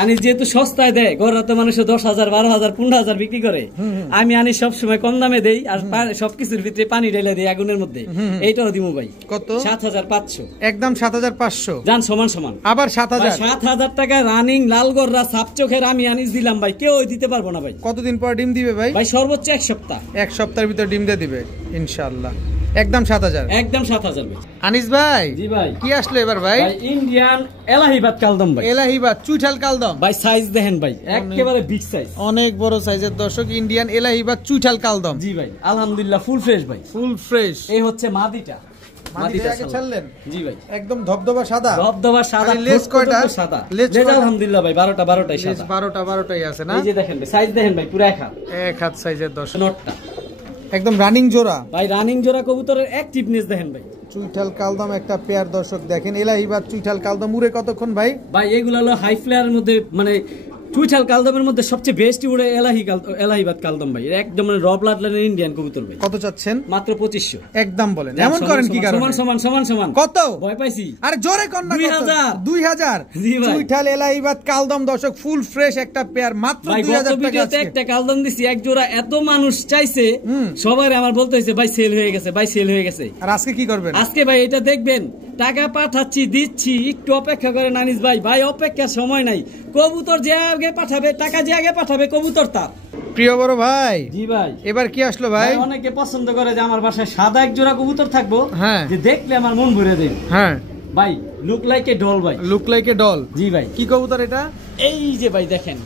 আনি যেহেতু সস্তায় দেয়, ঘরে তো মানুষ 10,000 12,000 15,000 বিক্রি করে, আমি আনি সবসময় কম দামে দেই, আর সবকিছুর ভিতরে পানি ঢেলে দেই আগুনের মধ্যে। এইটাও দিমু ভাই। কত? 7,500। একদম 7,500 জান, সমান সমান। আবার 7,000। 7,000 টাকা রানিং লালগড়রা সাপচোখের আমি আনিস দিলাম ভাই, কেউ দিতে পারবো না ভাই। কতদিন পর ডিম দিবে ভাই? ভাই সর্বোচ্চ 1 সপ্তাহ। 1 সপ্তাহের ভিতর ডিম দিয়ে দিবে ইনশাআল্লাহ। একদম 7,000। একদম 7,000 ভাই। আনিস ভাই। জি ভাই। কি আসলো এবার ভাই? ইন্ডিয়ান এলাহিবাদ কালদম ভাই। এলাহিবাদ চুইঠাল কালদম ভাই, সাইজ দেখেন ভাই, একেবারে বিগ সাইজ, অনেক বড় সাইজের। দর্শক ইন্ডিয়ান এলাহিবাদ চুইঠাল কালদম। জি ভাই, আলহামদুলিল্লাহ ফুল ফ্রেশ ভাই, ফুল ফ্রেশ। এই হচ্ছে মাদিটা। মাদিটা আগে ছাড়লেন? জি ভাই, একদম ধবধবা সাদা। ধবধবা সাদা। লেজ কয়টা? সাদা লেজ আলহামদুলিল্লাহ ভাই, 12টাই সাদা। 12টাই আছে না? এই যে দেখেন ভাই, সাইজ দেখেন ভাই, পুরো এক হাত সাইজের। দর্শক নটটা একদম রানিং জোড়া ভাই, রানিং জোড়া কবুতরের অ্যাক্টিভনেস দেখেন ভাই। চুইঠাল কালদম একটা পেয়ার। দর্শক দেখেন এলাহিবাদ চুইঠাল কালদম। উড়ে কতক্ষণ ভাই? ভাই এগুলো হলো হাই ফ্লেয়ারের মধ্যে, মানে চুইঠাল কালদমের মধ্যে সবচেয়ে বেস্ট উড়ে এলাহিবাদ কালদম ভাই। একদম মানে র ব্লাড লাইনের ইন্ডিয়ান কবুতর ভাই। কত চাচ্ছেন? মাত্র 2500। একদম বলেন, এমন করেন কি কারণে? সমান। কত? ভয় পাইছি। আরে জোরে কোন না? 2000। চুইঠাল এলাহিবাদ কালদম। দর্শক ফুল ফ্রেশ একটা পেয়ার, মাত্র 2000 টাকা। আজকে একটা কালদম দিছি এক জোড়া, এত মানুষ চাইছে, সবাই আমার বলতে হইছে ভাই সেল হয়ে গেছে, ভাই সেল হয়ে গেছে। আর আজকে কি করবেন? আজকে ভাই এটা দেখবেন, টাকা পাঠাচ্ছি, দিচ্ছি, একটু অপেক্ষা করেন আনিস ভাই। ভাই অপেক্ষার সময় নাই, কবুতর যে আগে পাঠাবে, টাকা যে আগে পাঠাবে, কবুতর তার। প্রিয় বড় ভাই। জি ভাই। এবার কি আসলো ভাই? অনেকে পছন্দ করে যে আমার বাসায় সাদা এক জোড়া কবুতর থাকবো, হ্যাঁ, যে দেখলে আমার মন ভরে দেবে। হ্যাঁ ভাই, লুক লাইক এ ডল ভাই। Look like a doll. জি ভাই। কি কবুতর এটা? এই যে ভাই দেখেন,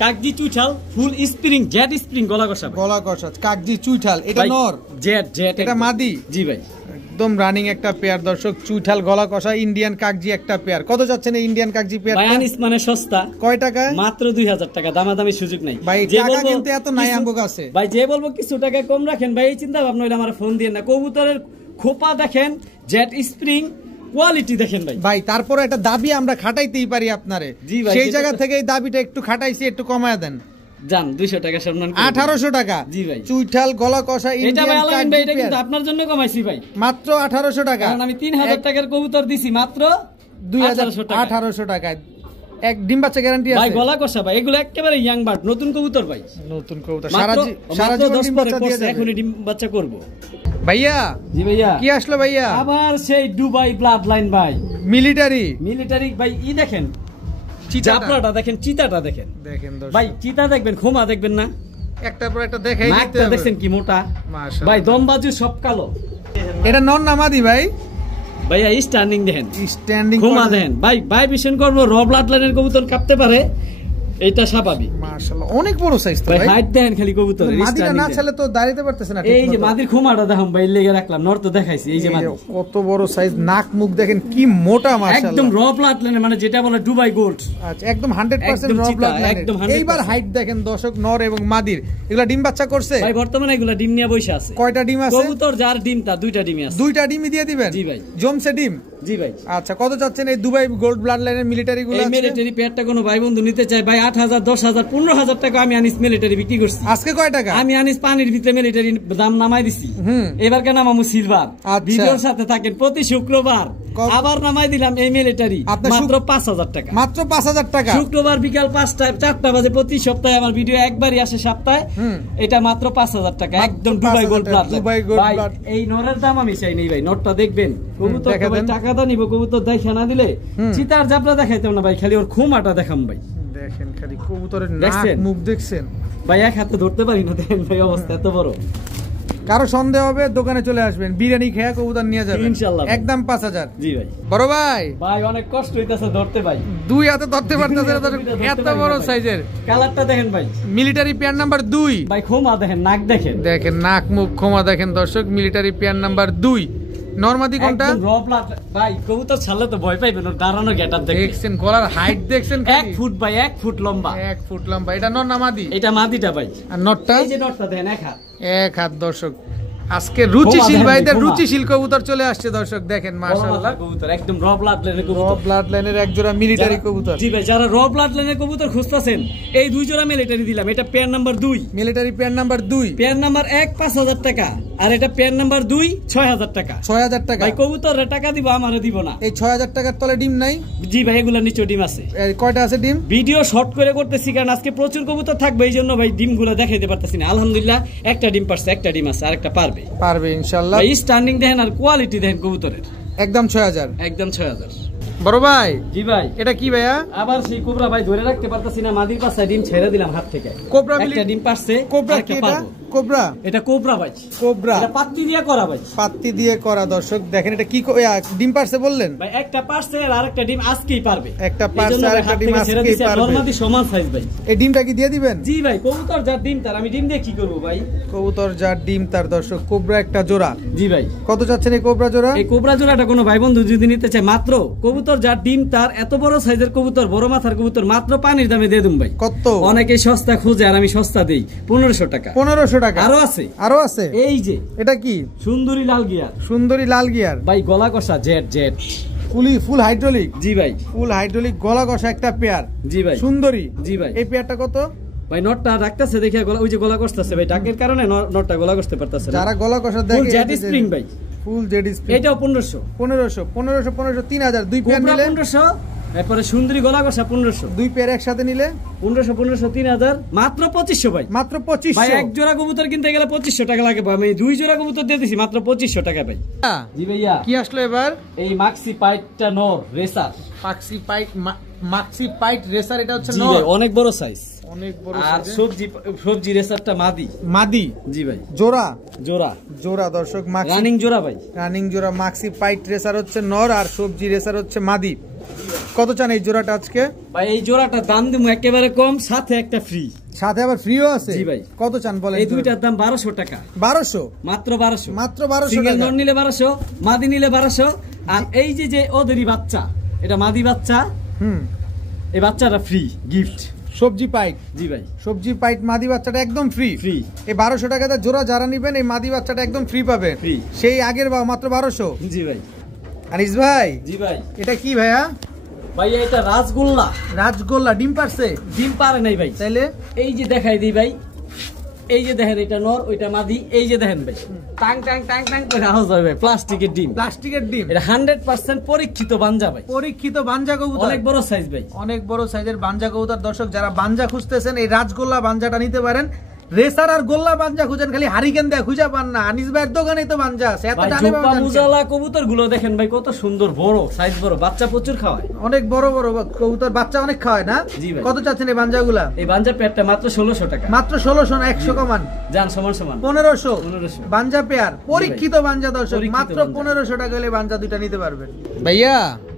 কাকজি চুইঠাল, ফুল স্প্রিং, জেড স্প্রিং, গলা কষা। গলা কষা কাকজি চুইঠাল। এটা নর? জেড। এটা মাদি? জি ভাই, একদম রানিং একটা পেয়ার। দর্শক চুইঠাল গলা কষা ইন্ডিয়ান কাকজি একটা পেয়ার। কত যাচ্ছেন এই ইন্ডিয়ান কাকজি পেয়ার? ভাই আনিস মানে সস্তা। কয় টাকা? মাত্র 2000 টাকা, দামাদামি সুযোগ নাই ভাই। টাকা কিন্তু এত নাই আমগো কাছে ভাই, যে বলবো কিছু টাকা কম রাখেন ভাই, এই চিন্তা ভাবনা হইলে আমার ফোন দিয়ে না। কবুতরের খোপা দেখেন, জেড স্প্রিং, কোয়ালিটি দেখেন ভাই। ভাই তারপরে একটা দাবি আমরা খাটাইতেই পারি আপনারে। সেই জায়গা থেকে এই দাবিটা একটু খাটাইছি, একটু কমায় দেন। জান 200 টাকা সম্মান, 1800 টাকা। জি ভাই। চুইঠাল গলা কষা ইন্ডিয়ান কাকজি পেয়ার, এটা কিন্তু আপনার জন্য কমাইছি ভাই, মাত্র 1800 টাকা। কারণ আমি 3000 টাকার কবুতর দিছি মাত্র 1800 টাকায়। এক ডিম বাচ্চা গ্যারান্টি আছে ভাই। গলা কষা ভাই, এগুলো একেবারে ইয়াং বার্ড, নতুন কবুতর ভাই, নতুন কবুতর। সারা জীবন ডিম বাচ্চা দিয়ে যাবে। এখনই ডিম বাচ্চা করব ভাইয়া। জি ভাইয়া। কি আসলো ভাইয়া? আবার সেই দুবাই ব্লাড লাইন ভাই, মিলিটারি ভাই। ই দেখেন, চিতাটা দেখেন, চিতাটা দেখেন ভাই, চিতা দেখবেন, খোমা দেখবেন না, একটার পর একটা দেখাই দিতে হবে। দেখছেন কি মোটা ভাই, দমবাজু সব কালো। এটা নন না মাদি ভাই? ভাইয়া স্ট্যান্ডিং দেখেন, স্ট্যান্ডিং খোমা দেখেন ভাই। ভাই ভীষণ করবো, র ব্লাড লাইনের কবুতর কাঁপতে পারে, এটা স্বাভাবিক। মাশাআল্লাহ অনেক বড় সাইজ তো ভাই। হাইট দেখেন খালি কবুতরের, মাদিটা না ছেলে তো দাঁড়াতে পারতেছে না। এই যে মাদির খোমাটা দেখুন ভাই, লেগে রাখলাম, নর তো দেখাইছি। এই যে মাদি কত বড় সাইজ, নাক মুখ দেখেন কি মোটা, মাশাআল্লাহ একদম র ব্লাড লাইনের, মানে যেটা বলে দুবাই গোল্ড। আচ্ছা, একদম 100% র ব্লাড লাইন। এইবার হাইট দেখেন দর্শক, নর এবং মাদির। এগুলা ডিম বাচ্চা করছে ভাই, বর্তমানে এগুলা ডিম নিয়ে বসে আছে। কয়টা ডিম আছে? কবুতর যার ডিম তার 2টা ডিম আছে। 2টা ডিমই দিয়ে দিবেন? জি ভাই। জমছে ডিম? জি ভাই। আচ্ছা, কত চাচ্ছেন এই দুবাই গোল্ড ব্লাড লাইনের মিলিটারি গুলো? এই মিলিটারি পেয়ারটা কোনো ভাই বন্ধু নিতে চায় ভাই, 8000 10000 15000 টাকা আমি আনিস মিলিটারি বিক্রি করছি। আজকে কয় টাকা? আমি আনিস পানির ভিতরে মিলিটারি দাম নামাই দিছি। এবার কেন নামামু সিলভার। ভিডিওর সাথে থাকেন, প্রতি শুক্রবার আবার নামাই দিলাম এই মিলিটারি মাত্র 5000 টাকা, মাত্র 5000 টাকা। শুক্রবার বিকাল 5টায় 4টা বাজে প্রতি সপ্তাহে আমার ভিডিও একবারই আসে সপ্তাহে, এটা মাত্র 5000 টাকা, একদম দুবাই গোল্ড ব্লাড। এই নরের দাম আমি চাই নাই ভাই, নটটা দেখবেন কবুতর ভাই টাকা দা নিব, কবুতর দেখা না দিলে চিতার জাবরা দেখাইতাম না ভাই, খালি ওর খুমাটা দেখাম ভাই। দেখেন খালি কবুতরের নাক মুখ দেখছেন ভাই, এক হাতে ধরতে পারি না, দেখেন ভাই অবস্থা এত বড়। কারো সন্দেহ হবে দোকানে চলে আসবেন, বিরিয়ানি খেয়ে কবুতর নিয়ে যাবেন ইনশাআল্লাহ, একদম 5000। জি ভাই। বড় ভাই ভাই অনেক কষ্ট হইতাছে ধরতে ভাই, দুই হাতে ধরতে পারতেছে না, এত বড় সাইজের। কালারটা দেখেন ভাই, মিলিটারি পেয়ার নাম্বার 2 ভাই, খোমা দেখেন, নাক দেখেন, দেখেন নাক মুখ খোমা দেখেন দর্শক, মিলিটারি পেয়ার নাম্বার 2। নরমাদি কোনটা? একদম রবলাট ভাই, কবুতর ছাড়লে তো ভয় পাইবেন, ওর দাঁড়ানো গেটআপ দেখছেন, গলার হাইট দেখছেন, 1 ফুট ভাই, 1 ফুট লম্বা, 1 ফুট লম্বা। এটা নর না মাদি? এটা মাদিটা ভাই। আর নটটা? এই যে নটটা দেখেন, এক হাত দর্শক। আজকে রুচিশীল ভাইদের রুচিশীল কবুতর চলে আসছে দর্শক, দেখেন মাশাআল্লাহ কবুতর একদম র ব্লাড লাইনের কবুতর, র ব্লাড লাইনের এক জোড়া মিলিটারি কবুতর। জি ভাই, যারা র ব্লাড লাইনের কবুতর খুঁজতাছেন, এই দুই জোড়া মিলিটারি দিলাম। এটা pair number 2, military pair number 2, pair number 1 5000 টাকা, আর এটা পেয়ার নাম্বার 2 6000 টাকা। 6000 টাকা ভাই, কবুতরের টাকা দিব, আমারে দিব না। এই 6000 টাকার তলে ডিম নাই? জি ভাই, এগুলা নিচে ডিম আছে। কয়টা আছে ডিম? ভিডিও শর্ট করে করতেছি কারণ আজকে প্রচুর কবুতর থাকবে, এই জন্য ভাই ডিমগুলো দেখাইতে পারতেছি না। আলহামদুলিল্লাহ একটা ডিম পারছে, একটা ডিম আছে, আরেকটা পারবে ইনশাআল্লাহ। ভাই স্ট্যান্ডিং দেখেন আর কোয়ালিটি দেখেন কবুতরের, একদম 6000, একদম 6000। বড় ভাই। জি ভাই। এটা কি ভাইয়া? আবার সেই কোবরা ভাই, ধরে রাখতে পারতাছি না, মাদির পাশে ডিম ছেড়ে দিলাম হাত থেকে। কোবরা একটা ডিম পারছে, কোবরা কি এটা? কোবরা, এটা কোবরা ভাই, কোবরা। এটা পাত্তি দিয়ে করা ভাই, পাত্তি দিয়ে করা দর্শক। দেখেন এটা কি ডিম পারছে বললেন ভাই? একটা পারছে আর আরেকটা ডিম আজকেই পারবে, একটা পারছে আর একটা ডিম আজকেই পারবে। নরমালি সমান সাইজ ভাই। এই ডিমটা কি দিয়ে দিবেন? জি ভাই, কবুতর যার ডিম তার, আমি ডিম দিয়ে কি করব ভাই? কবুতর যার ডিম তার দর্শক। কোবরা একটা জোড়া। জি ভাই। কত চাচ্ছেন এই কোবরা জোড়া? এই কোবরা জোড়াটা কোনো ভাই বন্ধু যদি নিতে চায়, মাত্র কবুতর যার ডিম তার, এত বড় সাইজের কবুতর, বড় মাথার কবুতর, মাত্র পানির দামে দিয়ে দিম ভাই। কত? অনেকেই সস্তা খোঁজে আর আমি সস্তা দেই, 1500 টাকা। 1500 টাকা? আরো আছে, আরো আছে। এই যে এটা কি? সুন্দরী লাল গিয়ার। সুন্দরী লাল গিয়ার ভাই, গলা কষা জেট জেট, ফুল হাইড্রোলিক। জি ভাই, ফুল হাইড্রোলিক গলা কষা একটা পেয়ার। জি ভাই, সুন্দরী। জি ভাই। এই পেয়ারটা কত ভাই? নটটা রাখতেছে দেখে গলা, ওই যে গলা কষতেছে ভাই, টাকের কারণে নটটা গলা কষতে পারতেছে না। যারা গলা কষা দেখে, ফুল জেট স্প্রিং ভাই, ফুল জেড স্প্রিং। এটাও 1500 3000। দুই পেয়ার নিলে 1500, এরপরে সুন্দরী গলা কষা 1500। দুই পেয়ার একসাথে নিলে 1500 3000, মাত্র 2500 ভাই। মাত্র 2500 ভাই, এক জোড়া কবুতর কিনতে গেলে 2500 টাকা লাগে, আমি দুই জোড়া কবুতর দিয়ে দিছি মাত্র 2500 টাকা ভাই। জি ভাইয়া। কি আসলো এবার? এই মাক্সি পাইটটা নর রেসার, মাক্সি পাইট রেসার। এটা হচ্ছে জি নর, ভাই, অনেক বড় সাইজ, অনেক বড় আর সবজি রেসারটা মাদি। মাদি? জি ভাই। জোড়া জোড়া, জোড়া দর্শক। রানিং জোড়া ভাই, রানিং জোড়া। মাক্সি পাইট রেসার হচ্ছে নর, আর সবজি রেসার হচ্ছে মাদি। কত চান এই জোড়াটা আজকে? ভাই, এই জোড়াটা দাম দিমু একেবারে কম, সাথে একটা ফ্রি, সাথে আবার ফ্রিও আছে। জি ভাই। কত চান বলেন? এই দুইটার দাম 1200 টাকা। 1200? মাত্র 1200, মাত্র 1200 সিঙ্গেল টাকা। নর নিলে 1200, মাদি নিলে 1200। আর এই যে ওদেরই বাচ্চা, এটা মাদি বাচ্চা, এই বাচ্চাটা ফ্রি গিফট। সবজি পাইট? জি ভাই। সবজি পাইট মাদি বাচ্চাটা একদম ফ্রি। ফ্রি। এই 1200 টাকাতে জোড়া যারা নিবেন, এই মাদি বাচ্চাটা একদম ফ্রি পাবেন। ফ্রি। সেই আগের মাত্র 1200। জি ভাই। আনিস ভাই। জি ভাই। এটা কি ভাইয়া? ভাই, এটা রাজগোল্লা। রাজগোল্লা। ডিম পারছে? ডিম পারে নাই ভাই। তাইলে এই যে দেখাই দিই ভাই, এই যে দেখেন, এটা নর, ওইটা মাদি। এই যে দেখেন ভাই, টাং টাং টাং টাং করে আওয়াজ হয় ভাই। প্লাস্টিকের ডিম। প্লাস্টিকের ডিম? এটা 100% পরীক্ষিত বানজা ভাই, পরীক্ষিত বানজা কবুতর। অনেক বড় সাইজ ভাই, অনেক বড় সাইজের বানজা কবুতর দর্শক। যারা বানজা খুঁজতেছেন, এই রাজগোল্লা বানজাটা নিতে পারেন। রেসার আর গোল্লা বানজা খুঁজেন, খালি হারিকেন দেয়া খুঁজে পান না। আনিস ভাইয়ের দোকানে তো বানজা আছে। এত দামে মুজালা কবুতর গুলো দেখেন ভাই, কত সুন্দর, বড় সাইজ, বড় বাচ্চা প্রচুর খাওয়ায়। অনেক বড় বড় কবুতর, বাচ্চা অনেক খাওয়ায় না? জি ভাই। কত চাচ্ছেন এই বানজাগুলা? এই বানজা পেয়ারটা মাত্র 1600 টাকা। মাত্র 1600 না? 100 কমান জান, সমান সমান 1500 বানজা পেয়ার। পরীক্ষিত বানজা দর্শক, মাত্র 1500 টাকা হলে বানজা দুইটা নিতে পারবেন ভাইয়া।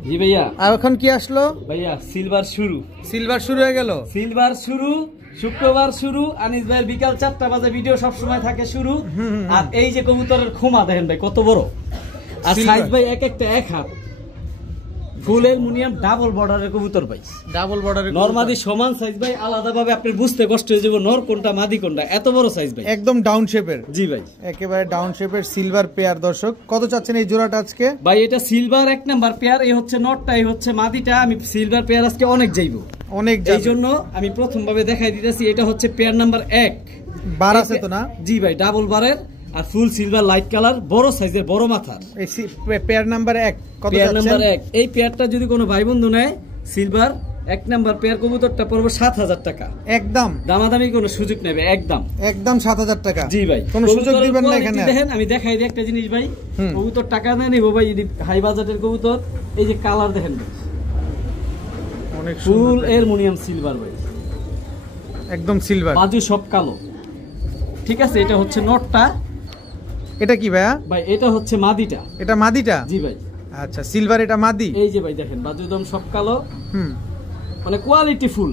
জি ভাইয়া। আর এখন কি আসলো ভাইয়া? সিলভার শুরু। সিলভার শুরু হয়ে গেল। সিলভার শুরু, শুক্রবার শুরু। আনিস ভাইয়ের বিকাল 4টা বাজে ভিডিও সব সময় থাকে শুরু। আর এই যে কবুতরের খোমা দেখেন ভাই কত বড়, আর সাইজ ভাই এক একটা 1 হাত। ফুল অ্যালুমিনিয়াম ডাবল বর্ডারের কবুতর ভাই, ডাবল বর্ডারের। নরমাদি সমান সাইজ ভাই, আলাদাভাবে আপনি বুঝতে কষ্ট হয়ে যাবে নর কোনটা মাদি কোনটা, এত বড় সাইজ ভাই, একদম ডাউন শেপের। জি ভাই, একেবারে ডাউন শেপের সিলভার পেয়ার দর্শক। কত চাচ্ছেন এই জোড়াটা আজকে? ভাই এটা সিলভার 1 নাম্বার পেয়ার, এই হচ্ছে নটটা, এই হচ্ছে মাদিটা। আমি সিলভার পেয়ার আজকে অনেক যাইবো, অনেক, এই জন্য আমি প্রথম ভাবে দেখাই দিতেছি। এটা হচ্ছে পেয়ার নাম্বার 1। বার আছে তো না? জি ভাই, ডাবল বারের। আর ফুল সিলভার লাইট কালার, বড় সাইজের, বড় মাথার। এই পেয়ার নাম্বার 1 কত পেয়ার যাচ্ছে? নাম্বার 1 এই পেয়ারটা যদি কোনো ভাই বন্ধু নেয়, সিলভার 1 নাম্বার পেয়ার কবুতরটা পড়বে 7000 টাকা একদম। দামাদামি কোনো সুযোগ নেবে, একদম একদম 7000 টাকা। জি ভাই, কোনো সুযোগ দিবেন না এখানে। দেখেন আমি দেখাই দিই একটা জিনিস ভাই, কবুতর টাকা না নিব ভাই, হাই বাজেটের কবুতর। এই যে কালার দেখেন ভাই, অনেক ফুল অ্যালুমিনিয়াম সিলভার ভাই, একদম সিলভার, বাজু সব কালো। ঠিক আছে, এটা হচ্ছে নটটা। এটা কি ভাইয়া? ভাই এটা হচ্ছে মাদিটা। এটা মাদিটা? জি ভাই। আচ্ছা, সিলভার, এটা মাদি। এই যে ভাই দেখেন, বাজু দম সব কালো, হুম, মানে কোয়ালিটি ফুল।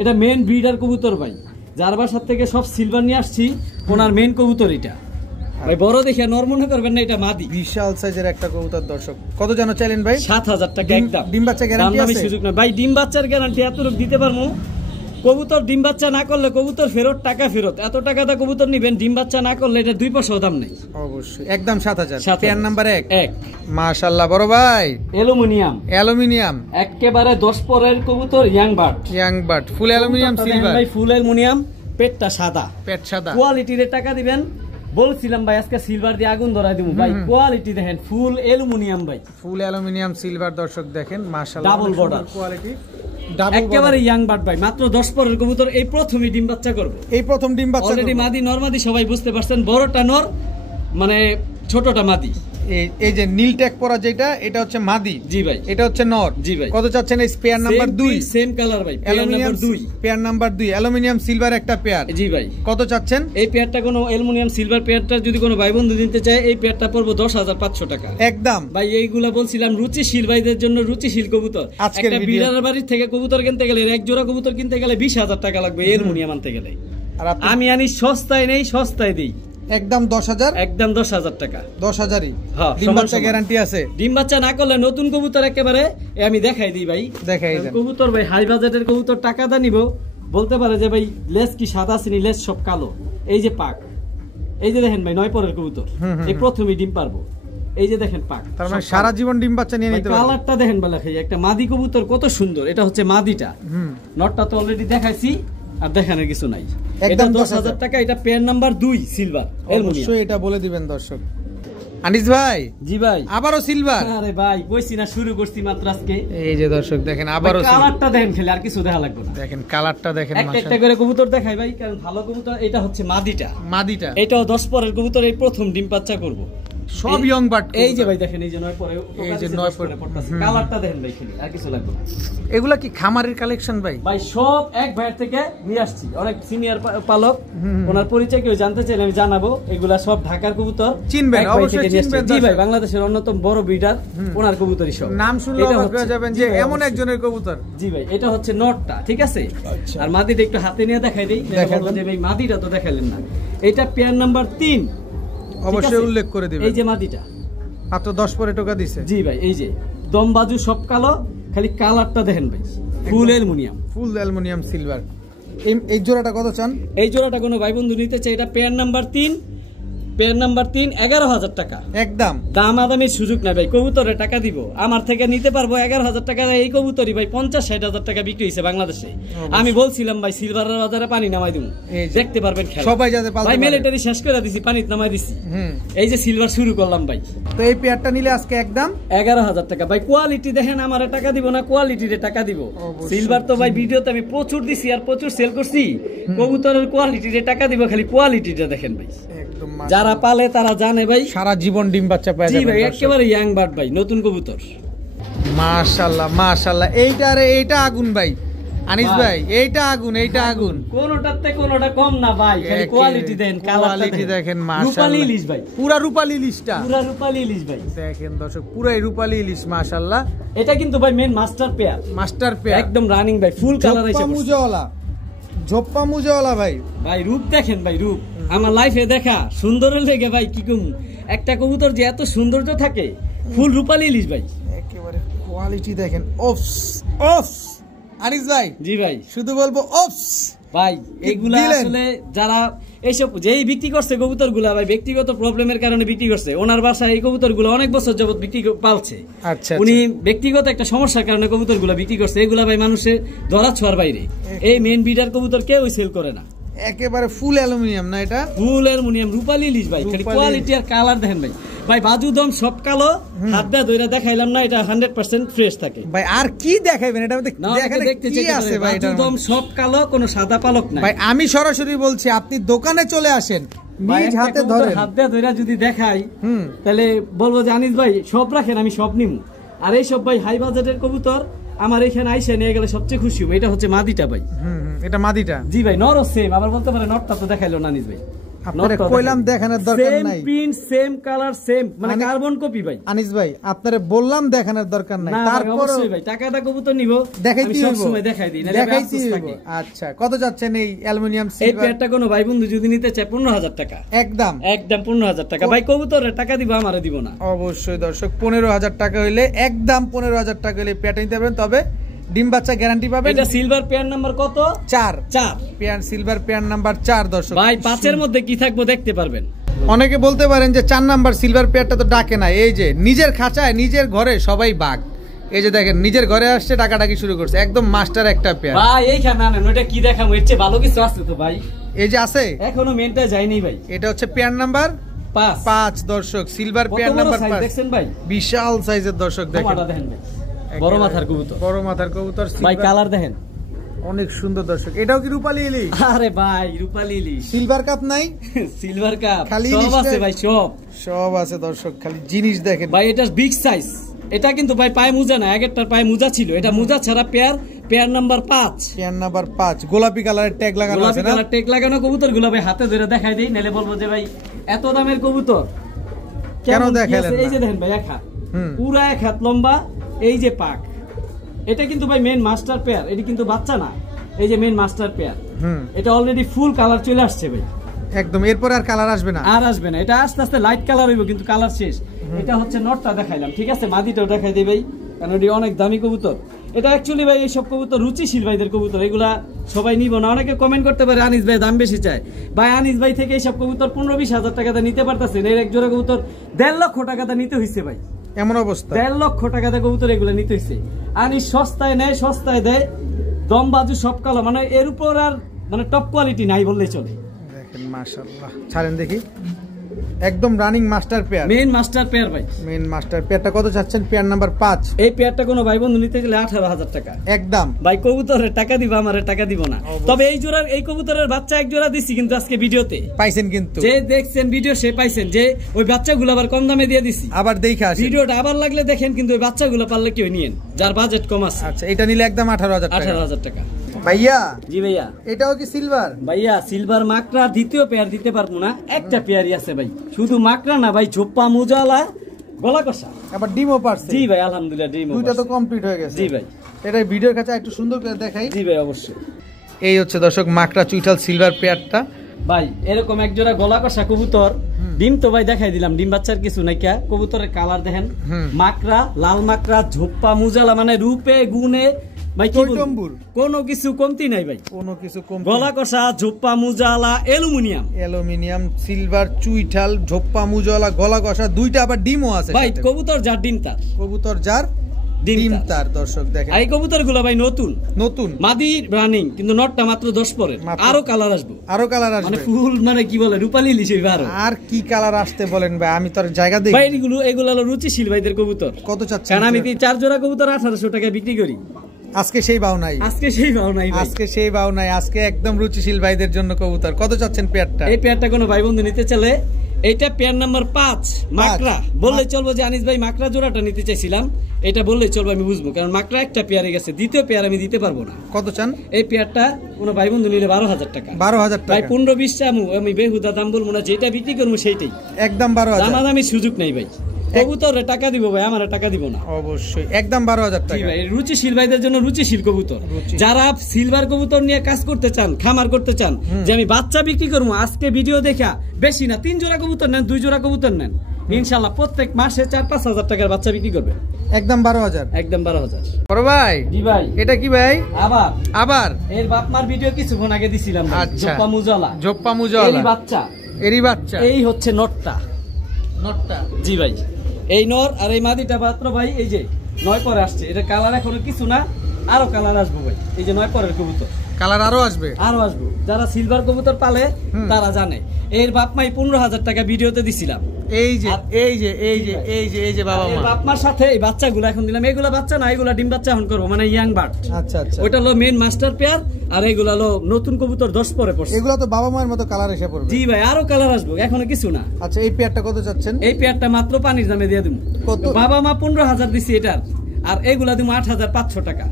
এটা মেন ব্রিডার কবুতর ভাই, যার বাসার থেকে সব সিলভার নিয়ে আসছি, ওনার মেন কবুতর এটা ভাই। বড় দেখে নর মনে করবেন না, এটা মাদি। বিশাল সাইজের একটা কবুতর দর্শক। কত জানো চাইলেন ভাই? 7000 টাকা একদম। ডিম বাচ্চা গ্যারান্টি আছে? সুযোগ না ভাই, ডিম বাচ্চার গ্যারান্টি এতটুকু দিতে পারবো। কবুতর ডিম বাচ্চা না করলে কবুতর ফেরত, টাকা ফেরত। এত টাকা দা কবুতর নিবেন, ডিম বাচ্চা না করলে এটা 2 পয়সাও দাম নেই। অবশ্যই একদম 7000। 7000 পেয়ার নাম্বার 1। 1 মাশাআল্লাহ বড় ভাই, অ্যালুমিনিয়াম। অ্যালুমিনিয়াম একেবারে 10 পরের কবুতর, ইয়াং বার্ড। ইয়াং বার্ড, ফুল অ্যালুমিনিয়াম সিলভার ভাই, ফুল অ্যালুমিনিয়াম, পেটটা সাদা, পেট সাদা। কোয়ালিটির টাকা দিবেন। বলছিলাম ভাই আজকে সিলভার দিয়ে আগুন ধরাই দিব ভাই। কোয়ালিটি দেখেন, ফুল অ্যালুমিনিয়াম ভাই, ফুল অ্যালুমিনিয়াম সিলভার দর্শক দেখেন। মাশাআল্লাহ, ডাবল বর্ডার কোয়ালিটি, একেবারে ইয়াং বার্ড ভাই। মাত্র 10 পরের কবুতর, এই প্রথমই ডিম বাচ্চা করবে। এই প্রথম ডিম বাচ্চা। অলরেডি মাদি নরমাদি সবাই বুঝতে পারছেন, বড়টা নর মানে ছোটটা মাদি। এই যে নীল ট্যাগ পরা যেটা, এটা হচ্ছে মাদি। জি ভাই। এটা হচ্ছে নর। জি ভাই। কত চাচ্ছেন এই পেয়ার নাম্বার 2? সেম কালার ভাই, pair number 2। Pair number 2 aluminium silver একটা পেয়ার। জি ভাই। কত চাচ্ছেন? এই পেয়ারটা কোনো অ্যালুমিনিয়াম সিলভার পেয়ারটা যদি কোনো ভাই বন্ধু নিতে চায়, এই পেয়ারটা পড়বে 10500 টাকা একদম। ভাই এইগুলা বলছিলাম রুচিশীল ভাইদের জন্য, রুচিশীল কবুতর। একটা বিড়ালের বাড়ির থেকে কবুতর কিনতে গেলে, এক জোড়া কবুতর কিনতে গেলে 20000 টাকা লাগবে অ্যালুমিনিয়াম আনতে গেলে। আর আমি আনি সস্তায় নেই, সস্তায় দেই একদম 10000। একদম 10000 টাকা। 10000ই। হ্যাঁ, ডিম বাচ্চা গ্যারান্টি আছে? ডিম বাচ্চা না করলে নতুন কবুতর একেবারে আমি দেখাই দিই ভাই। দেখাই দেন কবুতর ভাই, হাই বাজেটের কবুতর টাকা দা নিব, বলতে পারে যে ভাই লেস কি সাদা চিনি, লেস সব কালো। এই যে পাক, এই যে দেখেন ভাই 9 পরের কবুতর, এই প্রথমেই ডিম পারবো। এই যে দেখেন পাক, তার মানে সারা জীবন ডিম বাচ্চা নিয়ে নিতে পারবে। কালারটা দেখেন ভাই, একটা মাদি কবুতর কত সুন্দর। এটা হচ্ছে মাদিটা, নটটা তো অলরেডি দেখাইছি, আর দেখানোর কিছু নাই। এটা 10000 টাকা। এটা পেয়ার নাম্বার 2 সিলভার অবশ্যই এটা বলে দিবেন দর্শক। আনিস ভাই। জি ভাই। আবারও সিলভার? আরে ভাই কইছি না, শুরু করছি মাত্র আজকে। এই যে দর্শক দেখেন, আবারও কালারটা দেখেন, খেলে আর কিছু দেখা লাগবে না। দেখেন কালারটা দেখেন, মাশাআল্লাহ। একটা করে কবুতর দেখাই ভাই, কারণ ভালো কবুতর। এটা হচ্ছে মাদিটা। মাদিটা এটাও 10 পরের কবুতর, এই প্রথম ডিম বাচ্চা করব। সব ইয়ং বার্ড। এই যে ভাই দেখেন, এই যে 9 পরে, এই যে 9 পরে পড়তাছে। কালারটা দেখেন ভাই, খেলে আর কিছু লাগবে না। এগুলা কি খামারের কালেকশন ভাই? ভাই সব এক ভাইয়ের থেকে নিয়ে আসছি, অনেক সিনিয়র পালক। ওনার পরিচয় কেউ জানতে চাইলে আমি জানাবো। এগুলা সব ঢাকার কবুতর, চিনবেন অবশ্যই চিনবেন। জি ভাই, বাংলাদেশের অন্যতম বড় ব্রিডার, ওনার কবুতরই সব। নাম শুনলে অবাক হয়ে যাবেন যে এমন একজনের কবুতর। জি ভাই, এটা হচ্ছে নটটা, ঠিক আছে। আর মাদিটা একটু হাতে নিয়ে দেখাই দেই, যে ভাই মাদিটা তো দেখাইলেন না। এটা পেয়ার নাম্বার 3, অবশ্যই উল্লেখ করে দিবেন। এই যে মাদিটা মাত্র 10 পরে টাকা দিছে। জি ভাই। এই যে দম বাজু সব কালো, খালি কালারটা দেখেন ভাই, ফুল অ্যালুমিনিয়াম, ফুল অ্যালুমিনিয়াম সিলভার। এই জোড়াটা কত চান? এই জোড়াটা কোনো ভাই বন্ধু নিতে চাই, এটা পেয়ার নাম্বার 3। পেয়ার নাম্বার 3 11000 টাকা একদম। দামাদামির সুযোগ নাই ভাই, কবুতরে টাকা দিব। আমার থেকে নিতে পারবো 11000 টাকা। এই কবুতরই ভাই 50-60 টাকা বিক্রি হয়েছে বাংলাদেশে। আমি বলছিলাম ভাই সিলভারের বাজারে পানি নামাই দিব, দেখতে পারবেন সবাই যাতে পালতে ভাই। মিলিটারি শেষ করে দিছি, পানি নামাই দিছি। এই যে সিলভার শুরু করলাম ভাই। তো এই পেয়ারটা নিলে আজকে একদম 11000 টাকা ভাই। কোয়ালিটি দেখেন, আমার টাকা দিব না, কোয়ালিটিতে টাকা দিব। সিলভার তো ভাই ভিডিওতে আমি প্রচুর দিছি আর প্রচুর সেল করছি। কবুতরের কোয়ালিটিতে টাকা দিব, খালি কোয়ালিটিটা দেখেন ভাই। যারা পালে তারা জানে ভাই, সারা জীবন ডিম বাচ্চা পায় যাবে। জি ভাই, একেবারে ইয়াং বার্ড ভাই, নতুন কবুতর। মাশাআল্লাহ মাশাআল্লাহ। এইটা আগুন ভাই আনিস ভাই, এইটা আগুন, এইটা আগুন। কোনটাতে কোনটা কম না ভাই, খালি কোয়ালিটি দেন, কোয়ালিটি দেখেন। মাশাআল্লাহ, রূপালী ইলিশ ভাই, পুরা রূপালী ইলিশটা, পুরা রূপালী ইলিশ ভাই। দেখেন দর্শক, পুরাই রূপালী ইলিশ। মাশাআল্লাহ। এটা কিন্তু ভাই main master pair, master pair একদম রানিং ভাই, ফুল কালার আছে। ঝোপ্পা মুজাওয়ালা ভাই। ভাই রূপ দেখেন ভাই, রূপ আমার লাইফে দেখা সুন্দরের লেগে ভাই কি কম। একটা কবুতর যে এত সৌন্দর্য থাকে, ফুল রূপালী ইলিশ ভাই, একেবারে কোয়ালিটি দেখেন। ওফস ওফস আনিস ভাই। জি ভাই, শুধু বলবো ওফস ভাই। এগুলা আসলে যারা এইসব যেই বিক্রি করছে কবুতর গুলা ভাই, ব্যক্তিগত প্রবলেমের কারণে বিক্রি করছে। ওনার বাসায় এই কবুতর গুলো অনেক বছর যাবত বিক্রি পালছে। আচ্ছা, উনি ব্যক্তিগত একটা সমস্যার কারণে কবুতর গুলা বিক্রি করছে। এগুলা ভাই মানুষের ধরা ছোঁয়ার বাইরে। এই মেন ব্রিডার কবুতর কেউ সেল করে না। একেবারে ফুল অ্যালুমিনিয়াম না এটা? ফুল অ্যালুমিনিয়াম রূপালী ইলিশ ভাই, কোয়ালিটি আর কালার দেখেন ভাই। ভাই বাজু দম সব কালো, হাত দিয়ে ধরে দেখাইলাম না, এটা 100% ফ্রেশ থাকে ভাই। আর কি দেখাইবেন এটা মধ্যে? দেখতে কি আছে ভাই? বাজু দম সব কালো, কোনো সাদা পালক নাই ভাই। আমি সরাসরি বলছি, আপনি দোকানে চলে আসেন, নিজ হাতে ধরে হাত দিয়ে ধরে যদি দেখাই তাহলে বলবো যে আনিস ভাই সব রাখেন, আমি সব নিমু। আর এই সব ভাই হাই বাজেটের কবুতর আমার এখানে আইসে নিয়ে গেলে সবচেয়ে খুশি হবো। এটা হচ্ছে মাদিটা ভাই। এটা মাদিটা? জি ভাই। নরও সেম, আবার বলতে পারে নটটা তো দেখাইলো না আনিস ভাই। আপনারে কইলাম দেখানোর দরকার নাই। Same print, same colour, same মানে কার্বন কপি ভাই। আনিস ভাই আপনারে বললাম দেখানোর দরকার নাই, তারপর ভাই টাকাটা কবুতর নিব, দেখাইতে সব সময় দেখাই দিই, নালে দেখাইতে হবে। আচ্ছা, কত যাচ্ছেন এই অ্যালুমিনিয়াম সিলভার? এই পেয়ারটা কোনো ভাই বন্ধু যদি নিতে চায় 15000 টাকা একদম 15000 টাকা ভাই। কবুতরের টাকা দিব, আমারে দিব না। অবশ্যই দর্শক, 15000 টাকা হইলে, একদম 15000 টাকা হইলে পেয়ারটা নিতে পারবেন। তবে ডিম বাচ্চা গ্যারান্টি পাবেন। এটা সিলভার পেয়ার নাম্বার কত? 4 পেয়ার, সিলভার পেয়ার নাম্বার 4 দর্শক। ভাই 5 এর মধ্যে কি থাকবো দেখতে পারবেন। অনেকে বলতে পারেন যে 4 নাম্বার সিলভার পেয়ারটা তো ডাকে না। এই যে নিজের খাঁচায় নিজের ঘরে সবাই বাঘ। এই যে দেখেন নিজের ঘরে আসছে, ডাকাডাকি শুরু করছে, একদম মাস্টার একটা পেয়ার ভাই। এইখানে আনেন, ওটা কি দেখাবো? এর চেয়ে ভালো কিছু আছে তো ভাই? এই যে আছে, এখনো মেনটা যায়নি ভাই। এটা হচ্ছে পেয়ার নাম্বার 5 দর্শক, সিলভার পেয়ার নাম্বার 5। দেখছেন ভাই, বিশাল সাইজের দর্শক। দেখেন ভাই, বড় মাথার কবুতর, বড় মাথার কবুতর ভাই। কালার দেখেন অনেক সুন্দর দর্শক। এটাও কি রূপালী ইলিশ? আরে ভাই রূপালী ইলিশ। সিলভার কাপ নাই? সিলভার কাপ খালি সব আছে ভাই, সব আছে দর্শক। খালি জিনিস দেখেন ভাই। এটা বিগ সাইজ। এটা কিন্তু ভাই পায়ে মোজা না, আগেরটার পায়ে মোজা ছিল, এটা মোজা ছাড়া পেয়ার নাম্বার 5। পেয়ার নাম্বার 5 গোলাপি কালারের ট্যাগ লাগানো আছে না? গোলাপি কালার ট্যাগ লাগানো কবুতর গুলো ভাই হাতে ধরে দেখাই দেই, নালে বলবো যে ভাই এত দামের কবুতর কেন দেখাইলেন না? এই যে দেখেন ভাই, এক হাত, পুরো এক হাত লম্বা, এই যে পাক। এটা কিন্তু ভাই মেন মাস্টার পেয়ার, এটা কিন্তু বাচ্চা না, এই যে মেন মাস্টার পেয়ার। এটা অলরেডি ফুল কালার চলে আসছে ভাই, একদম। এরপর আর কালার আসবে না? আর আসবে না। এটা আস্তে আস্তে লাইট কালার হইব, কিন্তু কালার শেষ। এটা হচ্ছে নটটা দেখাইলাম, ঠিক আছে? মাদিটাও দেখাই দেই ভাই, কারণ এটি অনেক দামি কবুতর। এটা অ্যাকচুয়ালি ভাই এইসব কবুতর রুচিশীল ভাইদের কবুতর, এগুলা সবাই নিব না। অনেকে কমেন্ট করতে পারে আনিস ভাই দাম বেশি চায়। ভাই আনিস ভাই থেকে এইসব কবুতর 15-20 হাজার টাকাতে নিতে পারতেছেন। এর এক জোড়া কবুতর 1.5 লক্ষ টাকাতে নিতে হইছে ভাই, এমন অবস্থা। 1.5 লক্ষ টাকাতে কবুতর এগুলো নিতে হইছে। আনিস সস্তায় নেয়, সস্তায় দেয়, দম বাজু সব কালো, মানে এর উপর আর মানে টপ কোয়ালিটি নাই বললেই চলে। দেখেন মাশাআল্লাহ, ছাড়েন দেখি, একদম running master pair, main master pair ভাই। মেন মাস্টার পেয়ারটা কত চাচ্ছেন? Pair number 5। এই পেয়ারটা কোনো ভাই বন্ধু নিতে গেলে 18,000 টাকা একদম। ভাই কবুতরের টাকা দিব, আমারে টাকা দিব না। তবে এই জোড়ার, এই কবুতরের বাচ্চা এক জোড়া দিছি কিন্তু আজকে ভিডিওতে পাইছেন, কিন্তু যে দেখছেন ভিডিও সে পাইছেন, যে ওই বাচ্চাগুলো আবার কম দামে দিয়ে দিছি। আবার দেখে আসেন ভিডিওটা, আবার লাগলে দেখেন, কিন্তু ওই বাচ্চাগুলো পারলে কেউ নিয়েন যার বাজেট কম আছে। আচ্ছা, এটা নিলে একদম 18,000 টাকা। 18,000 টাকা ভাইয়া। জি ভাইয়া। এটাও কি সিলভার? ভাইয়া সিলভার মাকড়া দ্বিতীয় পেয়ার দিতে পারবো না, একটা পেয়ারই আছে ভাই। শুধু মাকড়া না ভাই, ঝোপ্পা মুজালা গলা কষা, আবার ডিমও পারছে। জি ভাই আলহামদুলিল্লাহ, ডিমও দুইটা তো কমপ্লিট হয়ে গেছে। জি ভাই। এটা ভিডিওর কাছে একটু সুন্দর করে দেখাই। জি ভাই অবশ্যই। এই হচ্ছে দর্শক মাকড়া চুইঠাল সিলভার পেয়ারটা ভাই। এরকম এক জোড়া গলা কষা কবুতর, ডিম তো ভাই দেখাই দিলাম, ডিম বাচ্চার কিছু নাই। কবুতরের কালার দেখেন, মাকড়া, লাল মাকড়া, ঝোপ্পা মুজালা, মানে রূপে গুণে ভাই কোনো কিছু কমতি নাই ভাই, কোনো কিছু কম। গলা কষা, ঝোপ্পা মুজালা, অ্যালুমিনিয়াম, সিলভার চুইঠাল, ঝোপ্পা মুজালা, গলা কষা, দুইটা আবার ডিমও আছে ভাই। কবুতর যার ডিম তার, কবুতর যার ডিম তার। দর্শক দেখেন এই কবুতর গুলো ভাই নতুন নতুন, মাদি রানিং, কিন্তু নটটা মাত্র 10 পরে। আরো কালার আসবে, আরো কালার আসবে, মানে ফুল, মানে কি বলে রূপালী ইলিশ হইবে আরো। আর কি কালার আসতে বলেন ভাই, আমি তো জায়গা দেই ভাই। এগুলো হলো রুচিশীল ভাইদের কবুতর। কত চাচ্ছেন? কারণ আমি 4 জোড়া কবুতর 1800 টাকায় বিক্রি করি। আজকে সেই বাও নাই, আজকে সেই বাও নাই, আজকে সেই বাও নাই। আজকে একদম রুচিশীল ভাইদের জন্য কবুতর। কত চাচ্ছেন পেয়ারটা? এই পেয়ারটা কোনো ভাই বন্ধু নিতে চলে, এইটা পেয়ার নাম্বার 5 মাকড়া বললে চলবো, যে আনিস ভাই মাকড়া জোড়াটা নিতে চাইছিলাম, এটা বললেই চলবে, আমি বুঝবো। কারণ মাকড়া একটা পেয়ারে গেছে, দ্বিতীয় পেয়ার আমি দিতে পারবো না। কত চান? এই পেয়ারটা কোনো ভাই বন্ধু নিলে 12,000 টাকা। 12,000 টাকা ভাই। 15-20 চামু, আমি বেহুদা দাম বলবো না, যেটা বিক্রি করবো সেইটাই একদম 12,000। দামাদামি সুযোগ নাই ভাই। কবুতরে টাকা দিব ভাই, আমার টাকা দিব না। অবশ্যই একদম 12,000 টাকা। ভাই রুচিশীল ভাইদের জন্য রুচিশীল কবুতর, যারা সিলভার কবুতর নিয়ে কাজ করতে চান, খামার করতে চান, যে আমি বাচ্চা বিক্রি করবো, আজকে ভিডিও দেখা বেশি না 3 জোড়া কবুতর নেন, 2 জোড়া কবুতর নেন, ইনশাআল্লাহ প্রত্যেক মাসে 4-5 হাজার টাকার বাচ্চা বিক্রি করবে। একদম 12,000, একদম 12,000। বড় ভাই। জি ভাই। এটা কি ভাই? আবার এর বাপমার ভিডিও কিছুক্ষণ আগে দিছিলাম। ঝোপ্পা মুজালা, ঝোপ্পা মুজালা, এরই বাচ্চা, এরই বাচ্চা। এই হচ্ছে নটটা। জি ভাই। এই নর আর এই মাদিটা মাত্র ভাই এই যে 9 পরে আসছে। এটা কালার এখনো কিছু না, আরো কালার আসবো ভাই। এই যে 9 পরের কবুতর, কালার আরো আসবে, যারা সিলভার কবুতর পালে তারা জানে। এর বাপ মাই 15,000 টাকা ভিডিওতে দিছিলাম। এই যে বাবা মা বাপ মার সাথে এই বাচ্চাগুলো এখন দিলাম। এগুলা বাচ্চা না, এগুলা ডিম বাচ্চা এখন করবো, মানে ইয়াং বার্ড। আচ্ছা আচ্ছা, ওইটা হলো মেন মাস্টার পেয়ার, আর এগুলা হলো নতুন কবুতর 10 পরে পড়ছে। এগুলো তো বাবা মায়ের মতো কালার এসে পড়বে। জি ভাই, আরো কালার আসবে, এখনো কিছু না। আচ্ছা, এই পেয়ারটা কত চাচ্ছেন? এই পেয়ারটা মাত্র পানির দামে দিয়ে দেবো। বাবা মা 15,000 দিছি এটার, আর এগুলা দিব 8,500 টাকা।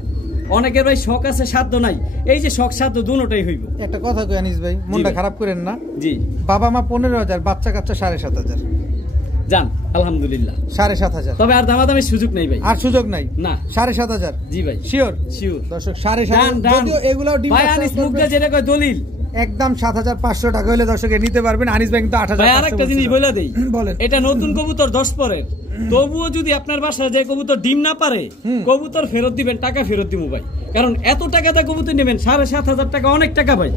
অনেকের ভাই শখ আছে, সাধ্য নাই। এই যে শখ সাধ্য দুটোটাই হইব। একটা কথা কই আনিস ভাই, মনটা খারাপ করেন না। জি, বাবা মা 15,000, বাচ্চা কাচ্চা 7,500 জান, আলহামদুলিল্লাহ 7,500। তবে আর দামাদামির সুযোগ নাই ভাই, আর সুযোগ নাই না। 7,500? জি ভাই, শিওর শিওর দর্শক, 7,500। যদিও এগুলাও ডিম ভাই আনিস মুখ দিয়ে যেটা কয় দলিল, একদম 7,500 টাকা হলে দর্শকে নিতে পারবেন। আনিস ভাই কিন্তু 8,000। ভাই আরেকটা জিনিস বলে দেই, বলেন। এটা নতুন কবুতর 10 পরের, তবুও যদি আপনার বাসায় যে কবুতর ডিম না পারে, কবুতর ফেরত দিবেন, টাকা ফেরত দিব ভাই। কারণ এত টাকা দিয়ে কবুতর নেবেন, 7,500 টাকা অনেক টাকা ভাই।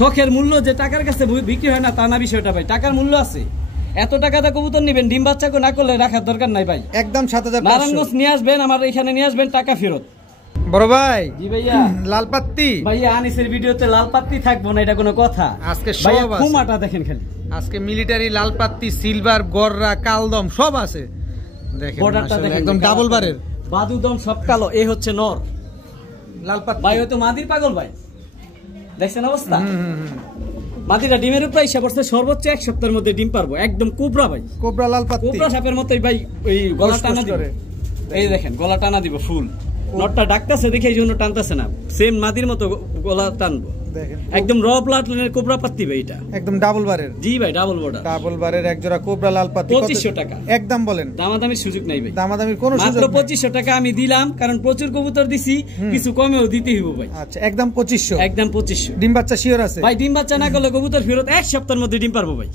শখের মূল্য যে টাকার কাছে বিক্রি হয় না তা না বিষয়টা ভাই, টাকার মূল্য আছে। এত টাকা দিয়ে কবুতর নেবেন, ডিম বাচ্চা না করলে রাখার দরকার নাই ভাই। একদম 7,500 নারায়ণগঞ্জ নিয়ে আসবেন, আমার এখানে নিয়ে আসবেন, টাকা ফেরত। বড় ভাই। জি ভাইয়া। লাল পাত্তি ভাইয়া, আনিসের ভিডিওতে লাল পাত্তি থাকবো না, এটা কোনো কথা? আজকে ভাইয়া সব আছে। খুমাটা দেখেন খালি, আজকে মিলিটারি লাল পাত্তি, সিলভার, গররা, কালদম সব আছে। দেখেন বর্ডারটা দেখেন, একদম ডাবল বারের বাদুদম সব কালো। এই হচ্ছে নর লাল পাত্তি ভাই, হয়তো মাদির পাগল ভাই, দেখছেন অবস্থা। মাদিরা ডিমের উপরে এসে পড়ছে, সর্বোচ্চ 1 সপ্তাহের মধ্যে ডিম পারবো। একদম কোবরা ভাই, কোবরা লাল পাত্তি, কোবরা সাপের মতোই ভাই। ওই গলা টানা দিব, এই দেখেন গলা টানা দিব ফুল। নটটা ডাকতেছে দেখে এই জন্য টানতেছে না, সেম মাদির মতো গলা টানবো। দেখেন একদম র ব্লাড লাইনের কোবরা পাত্তি ভাই, এটা একদম ডাবল বারের। জি ভাই, ডাবল বর্ডার, ডাবল বারের এক জোড়া কোবরা লাল পাত্তি 2500 টাকা একদম। বলেন, দামাদামির সুযোগ নাই ভাই, দামাদামির কোনো সুযোগ মাত্র নাই। 2500 টাকা আমি দিলাম, কারণ প্রচুর কবুতর দিছি, কিছু কমেও দিতে হইব ভাই। আচ্ছা, একদম 2500। একদম 2500। ডিম বাচ্চা শিওর আছে ভাই, ডিম বাচ্চা না করলে কবুতর ফেরত 1 সপ্তাহের মধ্যে ডিম পারবো ভাই।